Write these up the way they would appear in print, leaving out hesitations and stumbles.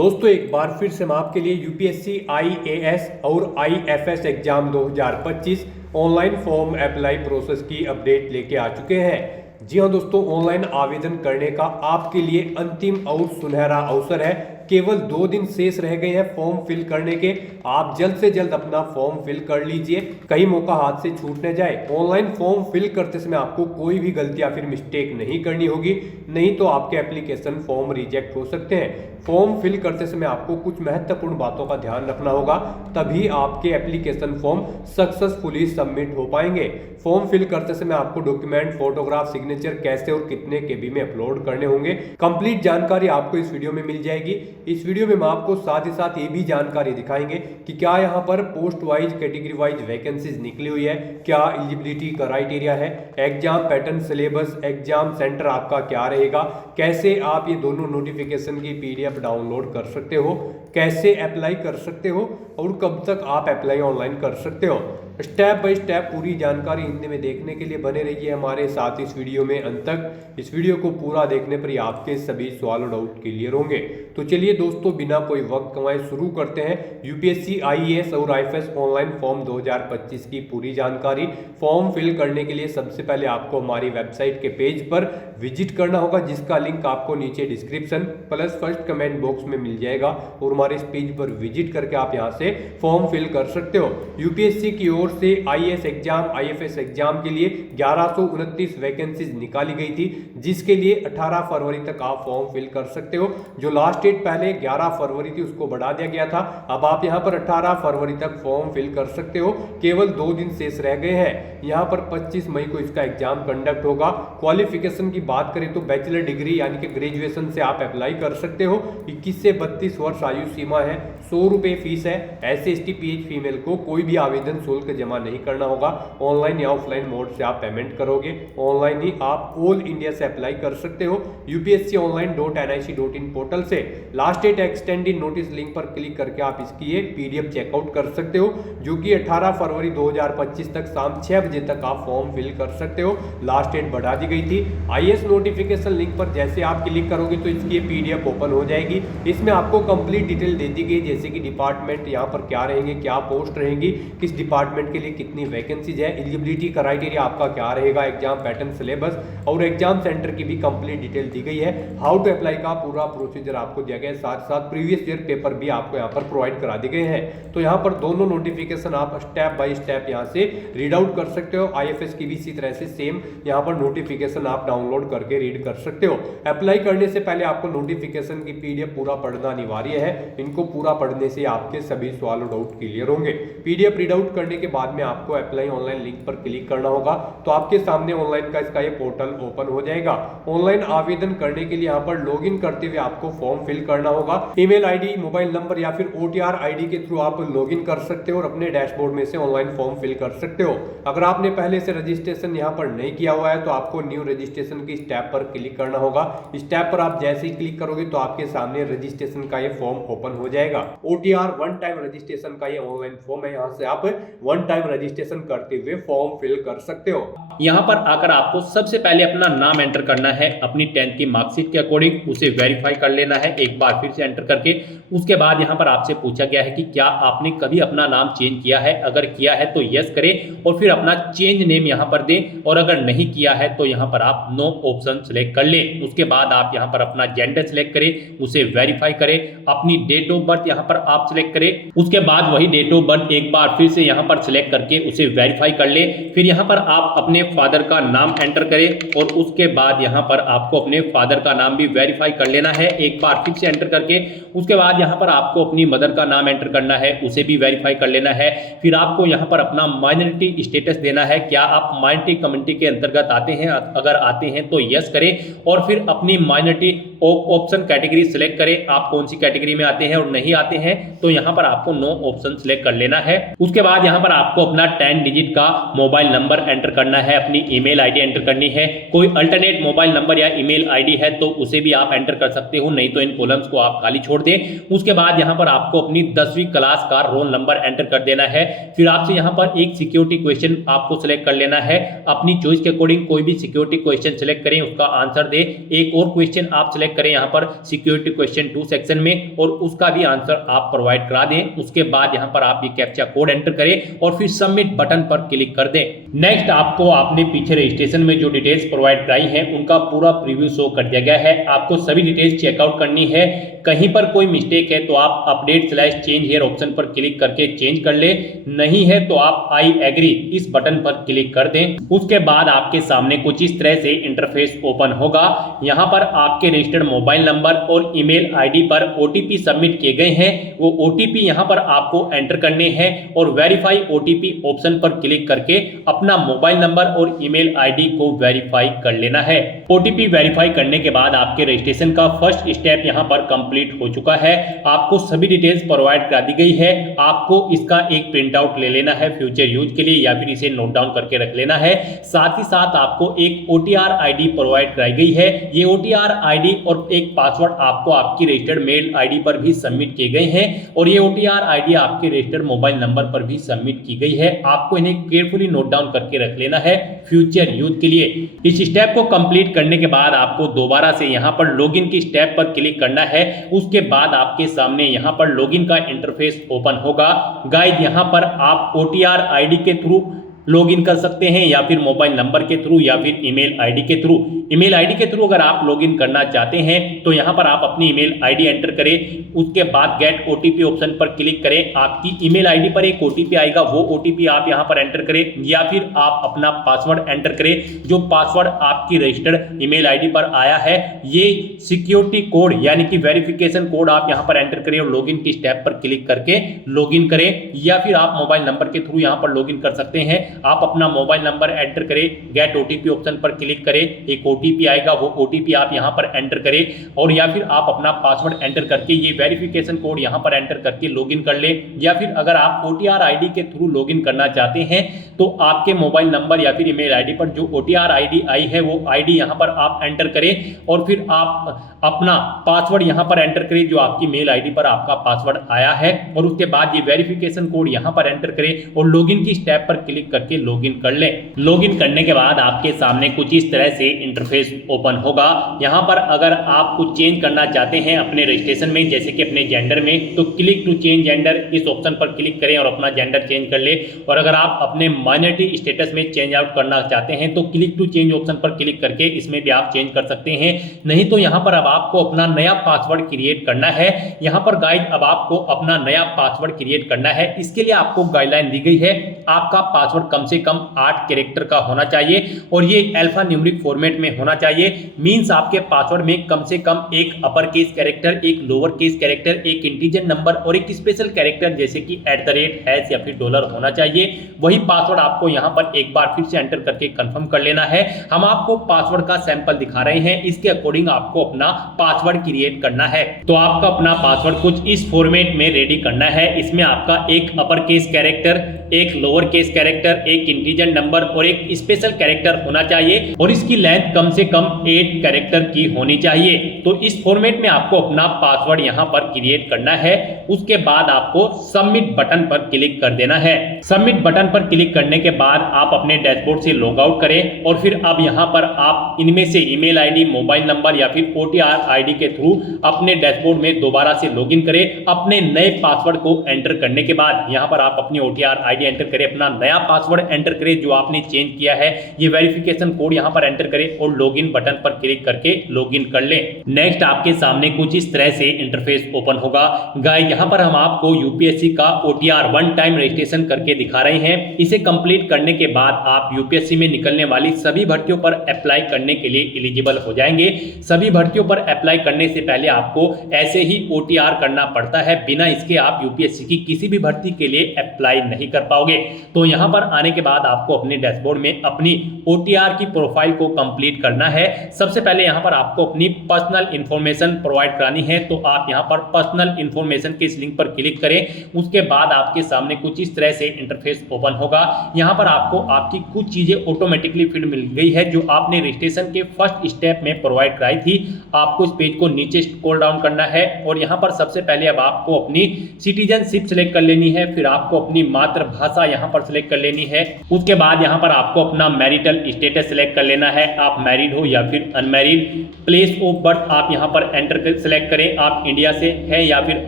दोस्तों एक बार फिर से हम आपके लिए यूपीएससी आईएएस और IFS exam 2025 online form apply process की अपडेट लेके आ चुके हैं। जी हाँ दोस्तों, ऑनलाइन आवेदन करने का आपके लिए अंतिम और सुनहरा अवसर है। केवल 2 दिन शेष रह गए हैं फॉर्म फिल करने के। आप जल्द से जल्द अपना फॉर्म फिल कर लीजिए, कहीं मौका हाथ से छूट न जाए। ऑनलाइन फॉर्म फिल करते समय आपको कोई भी गलती या फिर मिस्टेक नहीं करनी होगी, नहीं तो आपके एप्लीकेशन फॉर्म रिजेक्ट हो सकते हैं। फॉर्म फिल करते समय आपको कुछ महत्वपूर्ण बातों का ध्यान रखना होगा, तभी आपके एप्लीकेशन फॉर्म सक्सेसफुली सबमिट हो पाएंगे। फॉर्म फिल करते समय आपको डॉक्यूमेंट, फोटोग्राफ, सिग्नेचर कैसे और कितने केबी में अपलोड करने होंगे, कंप्लीट जानकारी आपको इस वीडियो में मिल जाएगी। इस वीडियो में हम आपको साथ ही साथ ये भी जानकारी दिखाएंगे कि क्या यहाँ पर post wise, category wise vacancies निकली हुई है, क्या एलिजिबिलिटी क्राइटेरिया है, exam pattern, syllabus, exam centre आपका क्या रहेगा, कैसे आप ये दोनों नोटिफिकेशन की पीडीएफ डाउनलोड कर सकते हो, कैसे अप्लाई कर सकते हो और कब तक आप अप्लाई ऑनलाइन कर सकते हो। स्टेप बाय स्टेप पूरी जानकारी हिंदी में देखने के लिए बने रहिए हमारे साथ इस वीडियो में अंत तक। इस वीडियो को पूरा देखने पर ही आपके सभी सवाल और डाउट क्लियर होंगे। तो चलिए दोस्तों, बिना कोई वक्त गंवाए शुरू करते हैं यूपीएससी आईएएस और आईएफएस ऑनलाइन फॉर्म 2025 की पूरी जानकारी। फॉर्म फिल करने के लिए सबसे पहले आपको हमारी वेबसाइट के पेज पर विजिट करना होगा, जिसका लिंक आपको नीचे description plus first comment box में मिल जाएगा और हमारे इस पेज पर विजिट करके आप यहाँ से फॉर्म फिल कर सकते हो। यूपीएससी की ओर से आईएएस एग्जाम, आईएफएस एग्जाम के लिए 1129 वैकेंसीज निकाली गई थी, जिसके लिए 18 फरवरी तक आप फॉर्म फिल कर सकते हो। जो लास्ट डेट पहले 11 फरवरी थी उसको बढ़ा दिया गया था, अब आप यहां पर 18 फरवरी तक फॉर्म फिल कर सकते हो। केवल 2 दिन शेष रह गए हैं। यहां पर 25 मई को इसका एग्जाम कंडक्ट होगा। क्वालिफिकेशन की बात करें तो बैचलर डिग्री यानी कि ग्रेजुएशन से आप अप्लाई कर सकते हो। 21 से 32 वर्ष आयु सीमा है। 100 रुपए फीस है। SC ST PH फीमेल को कोई भी आवेदन शुल्क जमा नहीं करना होगा। ऑनलाइन या ऑफलाइन मोड से आप पेमेंट करोगे। ऑनलाइन ही आप ऑल इंडिया से अप्लाई कर सकते हो upsconline.nic.in पोर्टल से। Last date extended notice link पर क्लिक करके आप इसकी ये पीडीएफ चेकआउट कर सकते हो, जो कि 18 फरवरी 2025 तक शाम 6 बजे तक आप फॉर्म फिल कर सकते हो। लास्ट डेट बढ़ा दी गई थी। आईएएस नोटिफिकेशन लिंक पर जैसे आप क्लिक करोगे तो इसकी ये पीडीएफ ओपन हो जाएगी। इसमें आपको कंप्लीट डिटेल दे दी गई, जैसे कि डिपार्टमेंट यहाँ पर क्या रहेंगे, क्या पोस्ट रहेंगी, किस डिपार्टमेंट के लिए कितनी वैकेंसीज है, एलिजिबिलिटी क्राइटेरिया आपका क्या रहेगा, एग्जाम पैटर्न, सिलेबस और एग्जाम सेंटर की भी कंप्लीट डिटेल दी गई है। हाउ टू अप्लाई का पूरा प्रोसीजर आपको दिया गया है, साथ साथ प्रीवियस ईयर पेपर भी आपको यहाँ पर प्रोवाइड करा दिए गए हैं। तो यहाँ पर दोनों नोटिफिकेशन आप स्टेप बाय स्टेप यहाँ से रीड आउट कर सकते हो। आईएफएस की भी इसी तरह से सेम यहाँ पर नोटिफिकेशन आप डाउनलोड करके रीड कर सकते हो। अप्लाई करने से पहले आपको नोटिफिकेशन की पीडीएफ पूरा पढ़ना अनिवार्य है। इनको पूरा पढ़ने से आपके सभी सवाल और डाउट क्लियर होंगे। पीडीएफ रीड आउट करने के बाद में आपको अप्लाई ऑनलाइन लिंक पर क्लिक करना होगा, तो आपके सामने ऑनलाइन का इसका ये पोर्टल ओपन हो जाएगा। ऑनलाइन आवेदन करने के लिए यहाँ पर लॉगिन करते हुए आपको फॉर्म फिल करना होगा। ईमेल आईडी, मोबाइल नंबर या फिर OTR आईडी के थ्रू आप लॉगिन कर सकते हो और अपने डैशबोर्ड में से ऑनलाइन फॉर्म फिल कर सकते हो। अगर आपने पहले से रजिस्ट्रेशन यहाँ पर नहीं किया हुआ है तो आपको न्यू रजिस्ट्रेशन की स्टेप पर क्लिक करना होगा। स्टेप पर आप जैसे ही क्लिक करोगे तो आपके सामने रजिस्ट्रेशन का ये फॉर्म ओपन हो जाएगा। OTR वन टाइम रजिस्ट्रेशन का ये ऑनलाइन फॉर्म है। यहाँ से आप वन टाइम रजिस्ट्रेशन करते हुए फॉर्म फिल कर सकते हो। यहाँ पर आकर आपको सबसे पहले अपना नाम एंटर करना है, अपनी 10th की मार्कशीट के अकॉर्डिंग उसे वेरीफाई कर लेना है एक बार फिर से एंटर करके। उसके बाद यहाँ पर आपसे पूछा गया है कि क्या आपने कभी अपना नाम चेंज किया है, अगर किया है तो यस करें और फिर अपना चेंज नेम यहाँ पर दें, और अगर नहीं किया है तो यहाँ पर आप नो ऑप्शन सेलेक्ट कर लें। उसके बाद आप यहाँ पर अपना जेंडर सेलेक्ट करें, उसे वेरीफाई करें, अपनी डेट ऑफ बर्थ यहाँ पर आप सिलेक्ट करें। उसके बाद वही डेट ऑफ बर्थ एक बार फिर से यहाँ पर सिलेक्ट करके उसे वेरीफाई कर लें। फिर यहाँ पर आप अपने फादर का नाम एंटर करें और उसके बाद यहाँ पर आपको अपने फादर का नाम भी वेरीफाई कर लेना है एक बार फिर से एंटर करके। उसके बाद यहाँ पर आपको अपनी मदर का नाम एंटर करना है, उसे भी वेरीफाई कर लेना है। फिर आपको यहाँ पर अपना माइनॉरिटी स्टेटस देना है, क्या आप माइनॉरिटी कम्युनिटी के अंतर्गत आते हैं, अगर आते हैं तो यस करें और फिर अपनी माइनॉरिटी ऑप्शन कैटेगरी सिलेक्ट करें, आप कौन सी कैटेगरी में आते हैं, और नहीं आते हैं तो यहाँ पर आपको नो ऑप्शन सिलेक्ट कर लेना है। उसके बाद यहाँ पर आपको अपना 10 डिजिट का मोबाइल नंबर एंटर करना है, अपनी ईमेल आईडी एंटर करनी है। कोई अल्टरनेट मोबाइल नंबर या ईमेल आईडी है तो उसे भी आप एंटर कर सकते हो, नहीं तो इन कॉलम्स को आप खाली छोड़ दें। उसके बाद यहाँ पर आपको अपनी 10वीं क्लास का रोल नंबर एंटर कर देना है। फिर आपसे यहाँ पर एक सिक्योरिटी क्वेश्चन आपको सिलेक्ट कर लेना है, अपनी चॉइस के अकॉर्डिंग कोई भी सिक्योरिटी क्वेश्चन सिलेक्ट करें, उसका आंसर दे। एक और क्वेश्चन आप सिलेक्ट सिलेक्ट करें यहाँ पर सिक्योरिटी क्वेश्चन 2 सेक्शन में और उसका भी आंसर आप प्रोवाइड करा दें। उसके बाद यहाँ पर आप ये कैप्चा कोड एंटर करें और फिर सबमिट बटन पर क्लिक कर दें। नेक्स्ट आपको आपने पीछे रजिस्ट्रेशन में जो डिटेल्स प्रोवाइड कराई है उनका पूरा प्रीव्यू शो कर दिया गया है। आपको सभी डिटेल्स चेकआउट करनी है। कहीं पर कोई मिस्टेक है तो आप अपडेट/चेंज हियर ऑप्शन पर क्लिक करके चेंज कर ले, नहीं है तो आप आई एग्री इस बटन पर क्लिक कर दें। उसके बाद आपके सामने कुछ इस तरह से इंटरफेस ओपन होगा। यहाँ पर आपके रजिस्टर्ड मोबाइल नंबर और ईमेल आईडी पर ओटीपी सबमिट किए गए हैं। वो ओटीपी यहाँ पर आपको एंटर करने हैं और वेरीफाई ओटीपी ऑप्शन पर क्लिक करके अपना मोबाइल नंबर और ईमेल आईडी को वेरीफाई कर लेना है। ओटीपी वेरीफाई करने के बाद आपके रजिस्ट्रेशन का फर्स्ट स्टेप यहाँ पर कंप्लीट हो चुका है। आपको सभी डिटेल्स प्रोवाइड करा दी गई है। आपको इसका एक प्रिंट आउट ले लेना है फ्यूचर यूज के लिए या फिर इसे नोट डाउन करके रख लेना है। साथ ही साथ आपको एक ओटीआर आईडी प्रोवाइड कराई गई है। ये ओटीआर आईडी और एक पासवर्ड आपको आपकी रजिस्टर्ड मेल आईडी पर भी सबमिट किए गए हैं और ये ओटीआर आईडी आपके रजिस्टर्ड मोबाइल नंबर पर भी सबमिट की गई है। आपको इन्हें केयरफुली नोट डाउन करके रख लेना है फ्यूचर यूज के लिए। इस स्टेप को कंप्लीट करने के बाद आपको दोबारा से यहाँ पर लॉगिन की स्टेप पर क्लिक करना है। उसके बाद आपके सामने यहाँ पर लॉगिन का इंटरफेस ओपन होगा। गाइस यहाँ पर आप ओटीआर आईडी के थ्रू लॉगिन कर सकते हैं या फिर मोबाइल नंबर के थ्रू या फिर ईमेल आईडी के थ्रू। ईमेल आईडी के थ्रू अगर आप लॉगिन करना चाहते हैं तो यहाँ पर आप अपनी ईमेल आईडी एंटर करें। उसके बाद गेट ओटीपी ऑप्शन पर क्लिक करें। आपकी ईमेल आईडी पर एक ओटीपी आएगा, वो ओटीपी आप यहाँ पर एंटर करें या फिर आप अपना पासवर्ड एंटर करें। जो पासवर्ड आपकी रजिस्टर्ड ईमेल आईडी पर आया है ये सिक्योरिटी कोड यानी कि वेरिफिकेशन कोड आप यहाँ पर एंटर करें और लॉगिन की स्टेप पर क्लिक करके लॉगिन करें या फिर आप मोबाइल नंबर के थ्रू यहाँ पर लॉगिन कर सकते हैं। आप अपना मोबाइल नंबर एंटर करें, गेट ओटीपी ऑप्शन पर क्लिक करें, एक ओटीपी आएगा, वो ओटीपी आप यहां पर एंटर करें और या फिर आप अपना पासवर्ड एंटर करके ये वेरिफिकेशन कोड यहां पर एंटर करके लॉगिन कर लें। या फिर अगर आप ओटीआर आईडी के थ्रू लॉगिन करना चाहते हैं तो आपके मोबाइल नंबर या फिर ईमेल आईडी पर जो ओटीआर आईडी आई है वो आईडी यहां पर आप एंटर करें और फिर आप अपना पासवर्ड यहां पर एंटर करें जो आपकी मेल आईडी पर आपका पासवर्ड आया है और उसके बाद ये वेरिफिकेशन कोड यहां पर एंटर करें और लॉगिन की स्टेप पर क्लिक करके लॉगिन कर लें। लॉगिन करने के बाद आपके सामने कुछ इस तरह से इंटरफेस ओपन होगा। यहां पर अगर आप कुछ चेंज करना चाहते हैं अपने रजिस्ट्रेशन में जैसे कि अपने जेंडर में तो क्लिक टू चेंज जेंडर इस ऑप्शन पर क्लिक करें और अपना जेंडर चेंज कर ले। और अगर आप अपने माइनॉरिटी स्टेटस में चेंज आउट करना चाहते हैं तो क्लिक टू चेंज ऑप्शन पर क्लिक करके इसमें भी आप चेंज कर सकते हैं। नहीं तो यहां पर अब आपको अपना नया पासवर्ड क्रिएट करना है। यहां पर गाइड अब आपको अपना नया पासवर्ड क्रिएट करना है। इसके लिए आपको गाइडलाइन दी गई है। आपका पासवर्ड कम से कम 8 कैरेक्टर का होना चाहिए और ये अल्फा न्यूमेरिक फॉर्मेट में होना चाहिए। मींस आपके पासवर्ड में कम से कम एक अपर केस कैरेक्टर, एक लोअर केस कैरेक्टर, एक इंटीजर नंबर और एक स्पेशल कैरेक्टर जैसे कि @ या फिर डॉलर होना चाहिए। वही पासवर्ड आपको यहां पर एक बार फिर से एंटर करके कंफर्म कर लेना है। हम आपको पासवर्ड का सैंपल दिखा रहे हैं, इसके अकॉर्डिंग आपको अपना पासवर्ड क्रिएट करना है। तो आपका अपना पासवर्ड कुछ इस फॉर्मेट में रेडी करना है। इसमें आपका एक अपर केस कैरेक्टर, एक लोअर केस कैरेक्टर, एक इंटीजर नंबर और एक स्पेशल कैरेक्टर होना चाहिए और इसकी लेंथ कम से कम 8 कैरेक्टर की होनी चाहिए। तो इस फॉर्मेट में आपको अपना पासवर्ड यहां पर क्रिएट करना है। उसके बाद आपको सबमिट बटन पर क्लिक कर देना है। सबमिट बटन पर क्लिक करने के बाद आप अपने डैशबोर्ड से लॉग आउट करें और फिर अब यहां पर आप इनमें से ईमेल आईडी, मोबाइल नंबर या फिर ओटीआर आईडी के थ्रू अपने डैशबोर्ड में दोबारा से लॉगिन करें। अपने नए पासवर्ड को एंटर करने के बाद यहां पर आप अपनी ओटीआर आईडी एंटर करें, अपना नया पासवर्ड एंटर करें जो आपने चेंज किया है। ये वेरिफिकेशन कोड यहां पर एंटर करें और लॉगिन बटन पर क्लिक करके लॉगिन कर लें। नेक्स्ट आपके सामने कुछ इस तरह से इंटरफेस ओपन होगा। गाइस यहां पर हम आपको यूपीएससी का ओटीआर वन टाइम रजिस्ट्रेशन करके दिखा रहे हैं। इसे कंप्लीट करने के बाद आप यूपीएससी में निकलने वाली सभी भर्तियों पर अप्लाई करने के लिए एलिजिबल हो जाएंगे। सभी भर्तियों पर अप्लाई करने से पहले आपको ऐसे ही ओटीआर करना पड़ता है। बिना इसके आप यूपीएससी की किसी भी भर्ती के लिए अप्लाई नहीं कर पाओगे। तो यहां पर आने के बाद आपको अपने डैशबोर्ड में अपनी ओटीआर की प्रोफाइल को कंप्लीट करना है। सबसे पहले यहां पर आपको अपनी पर्सनल इंफॉर्मेशन प्रोवाइड करानी है। तो आप यहां पर पर्सनल इंफॉर्मेशन के इस लिंक पर क्लिक करें। उसके बाद आपके सामने कुछ इस तरह से इंटरफेस ओपन होगा। यहां पर आपको आपकी कुछ चीजें ऑटोमेटिकली फिल मिल गई है जो आपने रजिस्ट्रेशन के फर्स्ट स्टेप में प्रोवाइड कराई थी। आपको इस पेज को नीचे स्क्रॉल डाउन करना है और यहां पर सबसे पहले अब आपको अपनी सिटीजनशिप सिलेक्ट कर लेनी है। फिर आपको अपनी मातृभाषा यहां पर सिलेक्ट कर लेनी है। उसके बाद यहाँ पर आपको अपना मैरिटल स्टेटस सेलेक्ट कर लेना है, आप मैरिड हो या फिर अनमैरिड। प्लेस ऑफ बर्थ आप यहाँ पर एंटर सेलेक्ट करें, आप इंडिया से हैं या फिर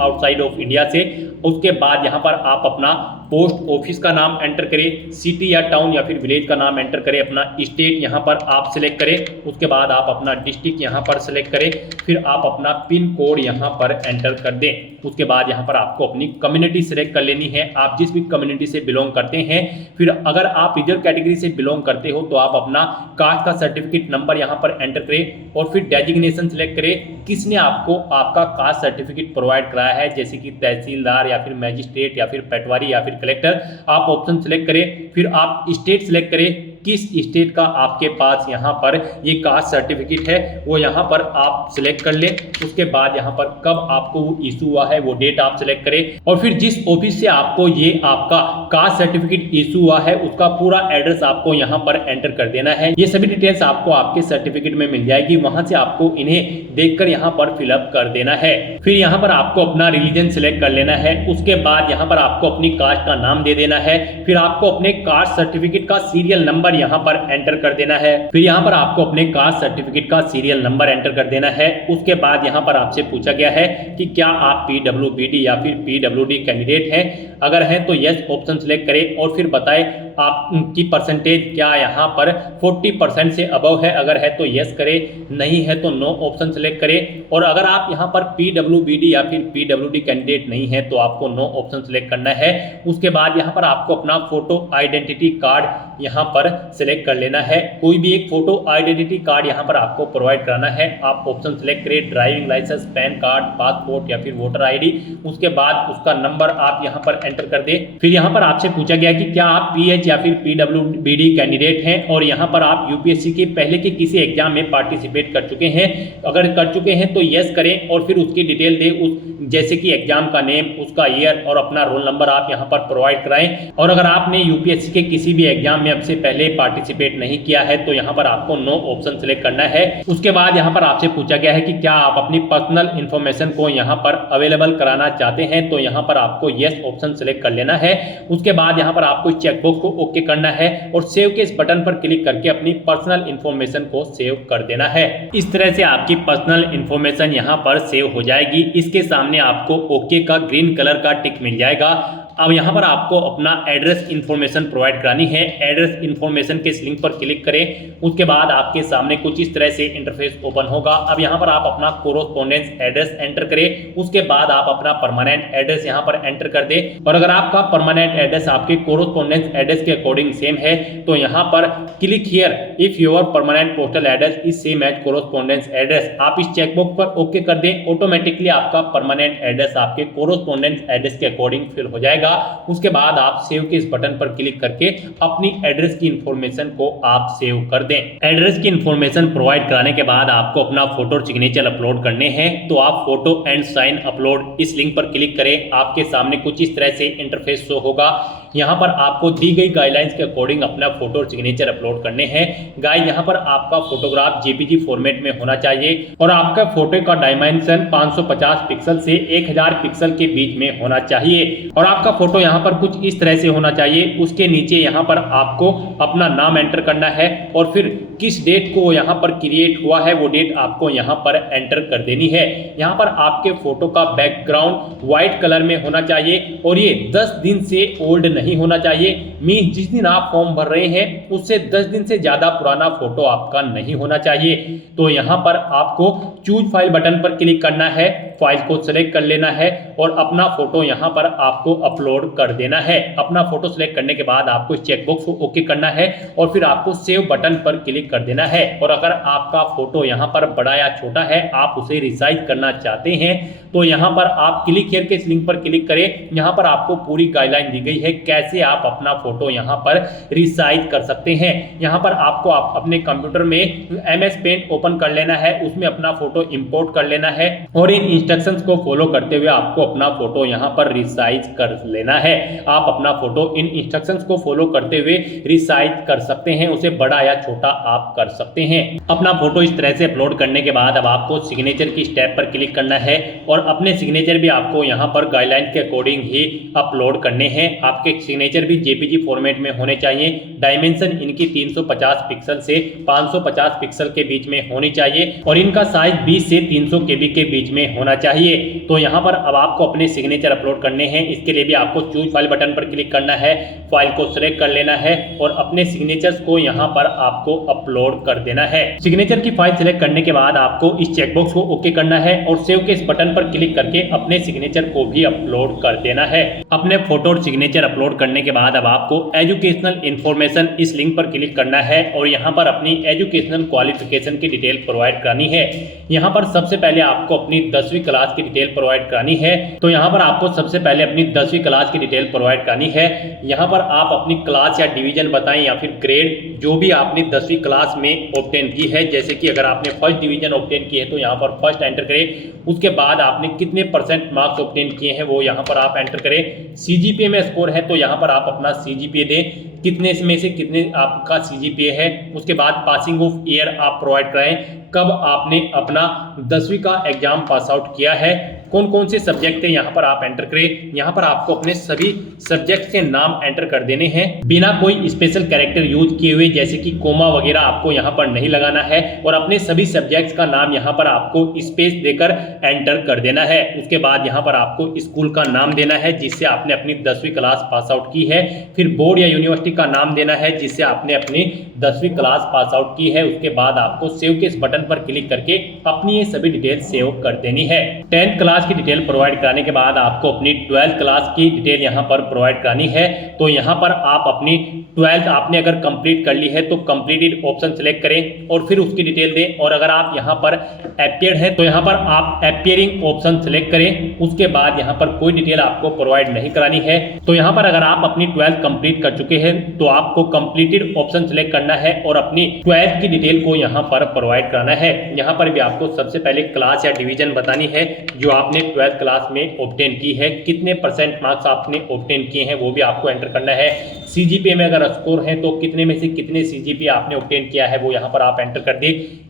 आउटसाइड ऑफ इंडिया से। उसके बाद यहाँ पर आप अपना पोस्ट ऑफिस का नाम एंटर करें, सिटी या टाउन या फिर विलेज का नाम एंटर करें, अपना स्टेट यहाँ पर आप सिलेक्ट करें। उसके बाद आप अपना डिस्ट्रिक्ट यहाँ पर सिलेक्ट करें, फिर आप अपना पिन कोड यहाँ पर एंटर कर दें। उसके बाद यहाँ पर आपको अपनी कम्युनिटी सिलेक्ट कर लेनी है, आप जिस भी कम्युनिटी से बिलोंग करते हैं। फिर अगर आप रिजर्व कैटेगरी से बिलोंग करते हो तो आप अपना कास्ट का सर्टिफिकेट नंबर यहाँ पर एंटर करें और फिर डेजिग्नेशन सिलेक्ट करें, किसने आपको आपका कास्ट सर्टिफिकेट प्रोवाइड कराया है, जैसे कि तहसीलदार या फिर मैजिस्ट्रेट या फिर पटवारी या फिर कलेक्टर। आप ऑप्शन सिलेक्ट करें, फिर आप स्टेट सिलेक्ट करें, किस स्टेट का आपके पास यहाँ पर ये कास्ट सर्टिफिकेट है वो यहाँ पर आप सिलेक्ट कर लें। उसके बाद यहाँ पर कब आपको वो इशू हुआ है वो डेट आप सिलेक्ट करें और फिर जिस ऑफिस से आपको ये आपका कास्ट सर्टिफिकेट इशू हुआ है उसका पूरा एड्रेस आपको यहाँ पर एंटर कर देना है। ये सभी डिटेल्स आपको आपके सर्टिफिकेट में मिल जाएगी, वहां से आपको इन्हें देखकर यहाँ पर फिलअप कर देना है। फिर यहाँ पर आपको अपना रिलीजन सिलेक्ट कर लेना है। उसके बाद यहाँ पर आपको अपनी कास्ट का नाम दे देना है, फिर आपको अपने कास्ट सर्टिफिकेट का सीरियल नंबर यहाँ पर एंटर कर देना है। फिर यहाँ पर आपको अपने कास्ट सर्टिफिकेट का सीरियल नंबर एंटर कर देना है। उसके बाद यहाँ पर आपसे पूछा गया है कि क्या आप पीडब्ल्यूबीडी या फिर पीडब्ल्यूडी कैंडिडेट हैं, अगर हैं तो यस ऑप्शन सिलेक्ट करें और फिर बताएं आपकी परसेंटेज क्या यहाँ पर 40% से अबव है, अगर है तो यस करें, नहीं है तो नो ऑप्शन सिलेक्ट करें। और अगर आप यहाँ पर पीडब्ल्यूबीडी या फिर पीडब्ल्यूडी कैंडिडेट नहीं है तो आपको नो ऑप्शन सिलेक्ट करना है। उसके बाद यहाँ पर आपको अपना फोटो आइडेंटिटी कार्ड यहाँ पर सिलेक्ट कर लेना है, कोई भी एक फोटो आइडेंटिटी कार्ड यहाँ पर आपको प्रोवाइड कराना है। आप ऑप्शन सिलेक्ट करें, driving licence, PAN card, passport या फिर वोटर आईडी। उसके बाद उसका नंबर आप यहाँ पर एंटर कर दें। फिर यहाँ पर आपसे पूछा गया कि क्या आप पीएच या फिर पीडब्ल्यूबीडी कैंडिडेट हैं और यहाँ पर आप यूपीएससी के पहले के किसी एग्जाम में पार्टिसिपेट कर चुके हैं, अगर कर चुके हैं तो यस करें और फिर उसकी डिटेल दें, उस जैसे कि एग्जाम का नेम, उसका ईयर और अपना रोल नंबर आप यहाँ पर प्रोवाइड कराएं। और अगर आपने यूपीएससी के किसी भी एग्जाम में अब से पहले पार्टिसिपेट नहीं किया है तो यहाँ पर आपको नो ऑप्शन सिलेक्ट करना है। उसके बाद यहाँ पर आपसे पूछा गया है कि क्या आप अपनी पर्सनल इंफॉर्मेशन को यहाँ पर अवेलेबल कराना चाहते हैं, तो यहाँ पर आपको यस ऑप्शन सिलेक्ट कर लेना है। उसके बाद यहाँ पर आपको चेकबॉक्स को ओके करना है और सेव के इस बटन पर क्लिक करके अपनी पर्सनल इंफॉर्मेशन को सेव कर देना है। इस तरह से आपकी पर्सनल इंफॉर्मेशन यहाँ पर सेव हो जाएगी। इसके सामने आपको ओके का ग्रीन कलर का टिक मिल जाएगा। अब यहाँ पर आपको अपना एड्रेस इंफॉर्मेशन प्रोवाइड करानी है। एड्रेस इंफॉर्मेशन के इस लिंक पर क्लिक करें, उसके बाद आपके सामने कुछ इस तरह से इंटरफेस ओपन होगा। अब यहाँ पर आप अपना कोरोस्पोंडेंस एड्रेस एंटर करें, उसके बाद आप अपना परमानेंट एड्रेस यहाँ पर एंटर कर दें। और अगर आपका परमानेंट एड्रेस आपके कोरोस्पोंडेंस एड्रेस के अकॉर्डिंग सेम है तो यहाँ पर click here if your permanent postal address is same as correspondence address, आप इस चेकबॉक्स पर ओके कर दें। ऑटोमेटिकली आपका परमानेंट एड्रेस आपके कोरोस्पोंडेंस एड्रेस के अकॉर्डिंग फिल हो जाएगा। उसके बाद आप सेव के इस बटन पर क्लिक करके अपनी एड्रेस की इंफॉर्मेशन को आप सेव कर दें। एड्रेस की इंफॉर्मेशन प्रोवाइड कराने के बाद आपको अपना फोटो और सिग्नेचर अपलोड करने हैं, तो आप फोटो एंड साइन अपलोड इस लिंक पर क्लिक करें। आपके सामने कुछ इस तरह से इंटरफेस शो होगा। यहाँ पर आपको दी गई गाइडलाइंस के अकॉर्डिंग अपना फोटो और सिग्नेचर अपलोड करने हैं। गाइस, यहाँ पर आपका फोटोग्राफ जेपीजी फॉर्मेट में होना चाहिए और आपका फोटो का डायमेंशन 550 पिक्सल से 1000 पिक्सल के बीच में होना चाहिए और आपका फोटो यहाँ पर कुछ इस तरह से होना चाहिए। उसके नीचे यहाँ पर आपको अपना नाम एंटर करना है और फिर किस डेट को यहाँ पर क्रिएट हुआ है वो डेट आपको यहाँ पर एंटर कर देनी है। यहाँ पर आपके फोटो का बैकग्राउंड व्हाइट कलर में होना चाहिए और ये 10 दिन से ओल्ड नहीं होना चाहिए। मींस जिस दिन आप फॉर्म भर रहे हैं उससे 10 दिन से ज्यादा पुराना फोटो आपका नहीं होना चाहिए। तो यहाँ पर आपको चूज फाइल बटन पर क्लिक करना है, फाइल को सिलेक्ट कर लेना है और अपना फोटो यहाँ पर आपको अपलोड कर देना है। अपना फोटो सिलेक्ट करने के बाद आपको चेकबॉक्स को ओके करना है और फिर आपको सेव बटन पर क्लिक कर देना है। और अगर आपका फोटो यहाँ पर बड़ा या छोटा है, आप उसे रिसाइज करना चाहते हैं, तो यहाँ पर आप क्लिक हियर के इस लिंक पर क्लिक करें। यहाँ पर आपको पूरी गाइडलाइन दी गई है कैसे आप अपना फोटो यहाँ पर रिसाइज कर सकते हैं। यहाँ पर आपको अपने कंप्यूटर में MS पेंट ओपन कर लेना है, उसमें अपना फोटो इंपोर्ट कर लेना है और इन इंस्ट्रक्शंस को फॉलो करते हुए आपको अपना फोटो यहाँ पर रिसाइज कर लेना है। आप अपना फोटो इन इंस्ट्रक्शंस को फॉलो करते हुए रिसाइज कर सकते हैं, उसे बड़ा या छोटा आप कर सकते हैं। अपना फोटो इस तरह से अपलोड करने के बाद अब आपको सिग्नेचर की स्टेप पर क्लिक करना है और अपने सिग्नेचर भी आपको यहाँ पर गाइडलाइन के अकॉर्डिंग ही अपलोड करने हैं। आपके सिग्नेचर भी जेपीजी फॉर्मेट में होने चाहिए। डायमेंशन इनकी 350 पिक्सल से 550 पिक्सल के बीच में होनी चाहिए और इनका साइज 20 से 300 केबी के बीच में होना चाहिए। तो यहाँ पर अब आपको अपने सिग्नेचर अपलोड करने हैं। इसके लिए भी आपको चूज फाइल बटन पर क्लिक करना है, फाइल को सिलेक्ट कर लेना है और अपने सिग्नेचर्स को यहाँ पर आपको अपलोड कर देना है। सिग्नेचर की फाइल सिलेक्ट करने के बाद आपको इस चेकबॉक्स को ओके करना है और सेव के इस बटन पर क्लिक करके अपने सिग्नेचर को भी अपलोड कर देना है। अपने फोटो और सिग्नेचर अपलोड करने के बाद अब आपको एजुकेशनल इंफॉर्मेशन इस लिंक पर क्लिक करना है और यहाँ पर अपनी एजुकेशनल क्वालिफिकेशन की डिटेल प्रोवाइड करानी है। यहाँ पर सबसे पहले आपको अपनी 10वीं क्लास की डिटेल प्रोवाइड करानी है। तो यहाँ पर आपको सबसे पहले अपनी 10वीं क्लास की डिटेल प्रोवाइड करानी है। यहाँ पर आप अपनी क्लास या डिवीजन बताएं या फिर ग्रेड जो भी आपने 10वीं क्लास में ऑब्टेन की है। जैसे कि अगर आपने फर्स्ट डिवीजन ऑब्टेन की है तो यहाँ पर फर्स्ट एंटर करें। उसके बाद आपने कितने परसेंट मार्क्स ऑब्टेन किए हैं वो यहाँ पर आप एंटर करें। सीजीपीए में स्कोर है तो यहाँ पर आप अपना सीजीपीए दें, कितने में से कितने आपका सीजीपीए है। उसके बाद पासिंग ऑफ ईयर आप प्रोवाइड कराएं, कब आपने अपना 10वीं का एग्जाम पास आउट किया है, कौन कौन से सब्जेक्ट है यहाँ पर आप एंटर करें। यहाँ पर आपको अपने सभी सब्जेक्ट के नाम एंटर कर देने हैं बिना कोई स्पेशल कैरेक्टर यूज किए हुए, जैसे कि कोमा वगैरह आपको यहाँ पर नहीं लगाना है और अपने सभी सब्जेक्ट्स का नाम यहाँ पर आपको स्पेस देकर एंटर कर देना है। उसके बाद यहाँ पर आपको स्कूल का नाम देना है जिससे आपने अपनी 10वीं क्लास पास आउट की है। फिर बोर्ड या यूनिवर्सिटी का नाम देना है जिससे आपने अपनी 10वीं क्लास पास आउट की है। उसके बाद आपको सेव के इस बटन पर क्लिक करके अपनी ये सभी डिटेल सेव कर देनी है। 10th क्लास की डिटेल प्रोवाइड कराने के बाद आपको अपनी 12th क्लास की डिटेल यहाँ पर प्रोवाइड करानी है। तो यहाँ पर आप अपनी 12th आपने अगर कंप्लीट कर ली है तो कंप्लीटेड ऑप्शन सेलेक्ट करें और फिर उसकी डिटेल दें। और अगर आप यहाँ पर अपीयर्ड है तो यहाँ पर आप अपीयरिंग ऑप्शन सेलेक्ट करें। उसके बाद यहाँ पर कोई डिटेल आपको प्रोवाइड नहीं करानी है। तो यहाँ पर अगर आप अपनी 12th कंप्लीट कर चुके हैं तो आपको कंप्लीटेड ऑप्शन सेलेक्ट करना है और अपनी 12th की डिटेल को यहाँ पर प्रोवाइड कराना है। यहाँ पर भी आपको सबसे पहले क्लास या डिवीजन बतानी है जो आपने 12th क्लास में ऑब्टेन की है, कितने परसेंट मार्क्स आपने ऑब्टेन किए हैं वो भी आपको एंटर करना है। सीजीपीए में अगर स्कोर है तो कितने में से कितने सीजीपीए आपने ऑब्टेन किया है वो यहाँ पर आप एंटर कर दे।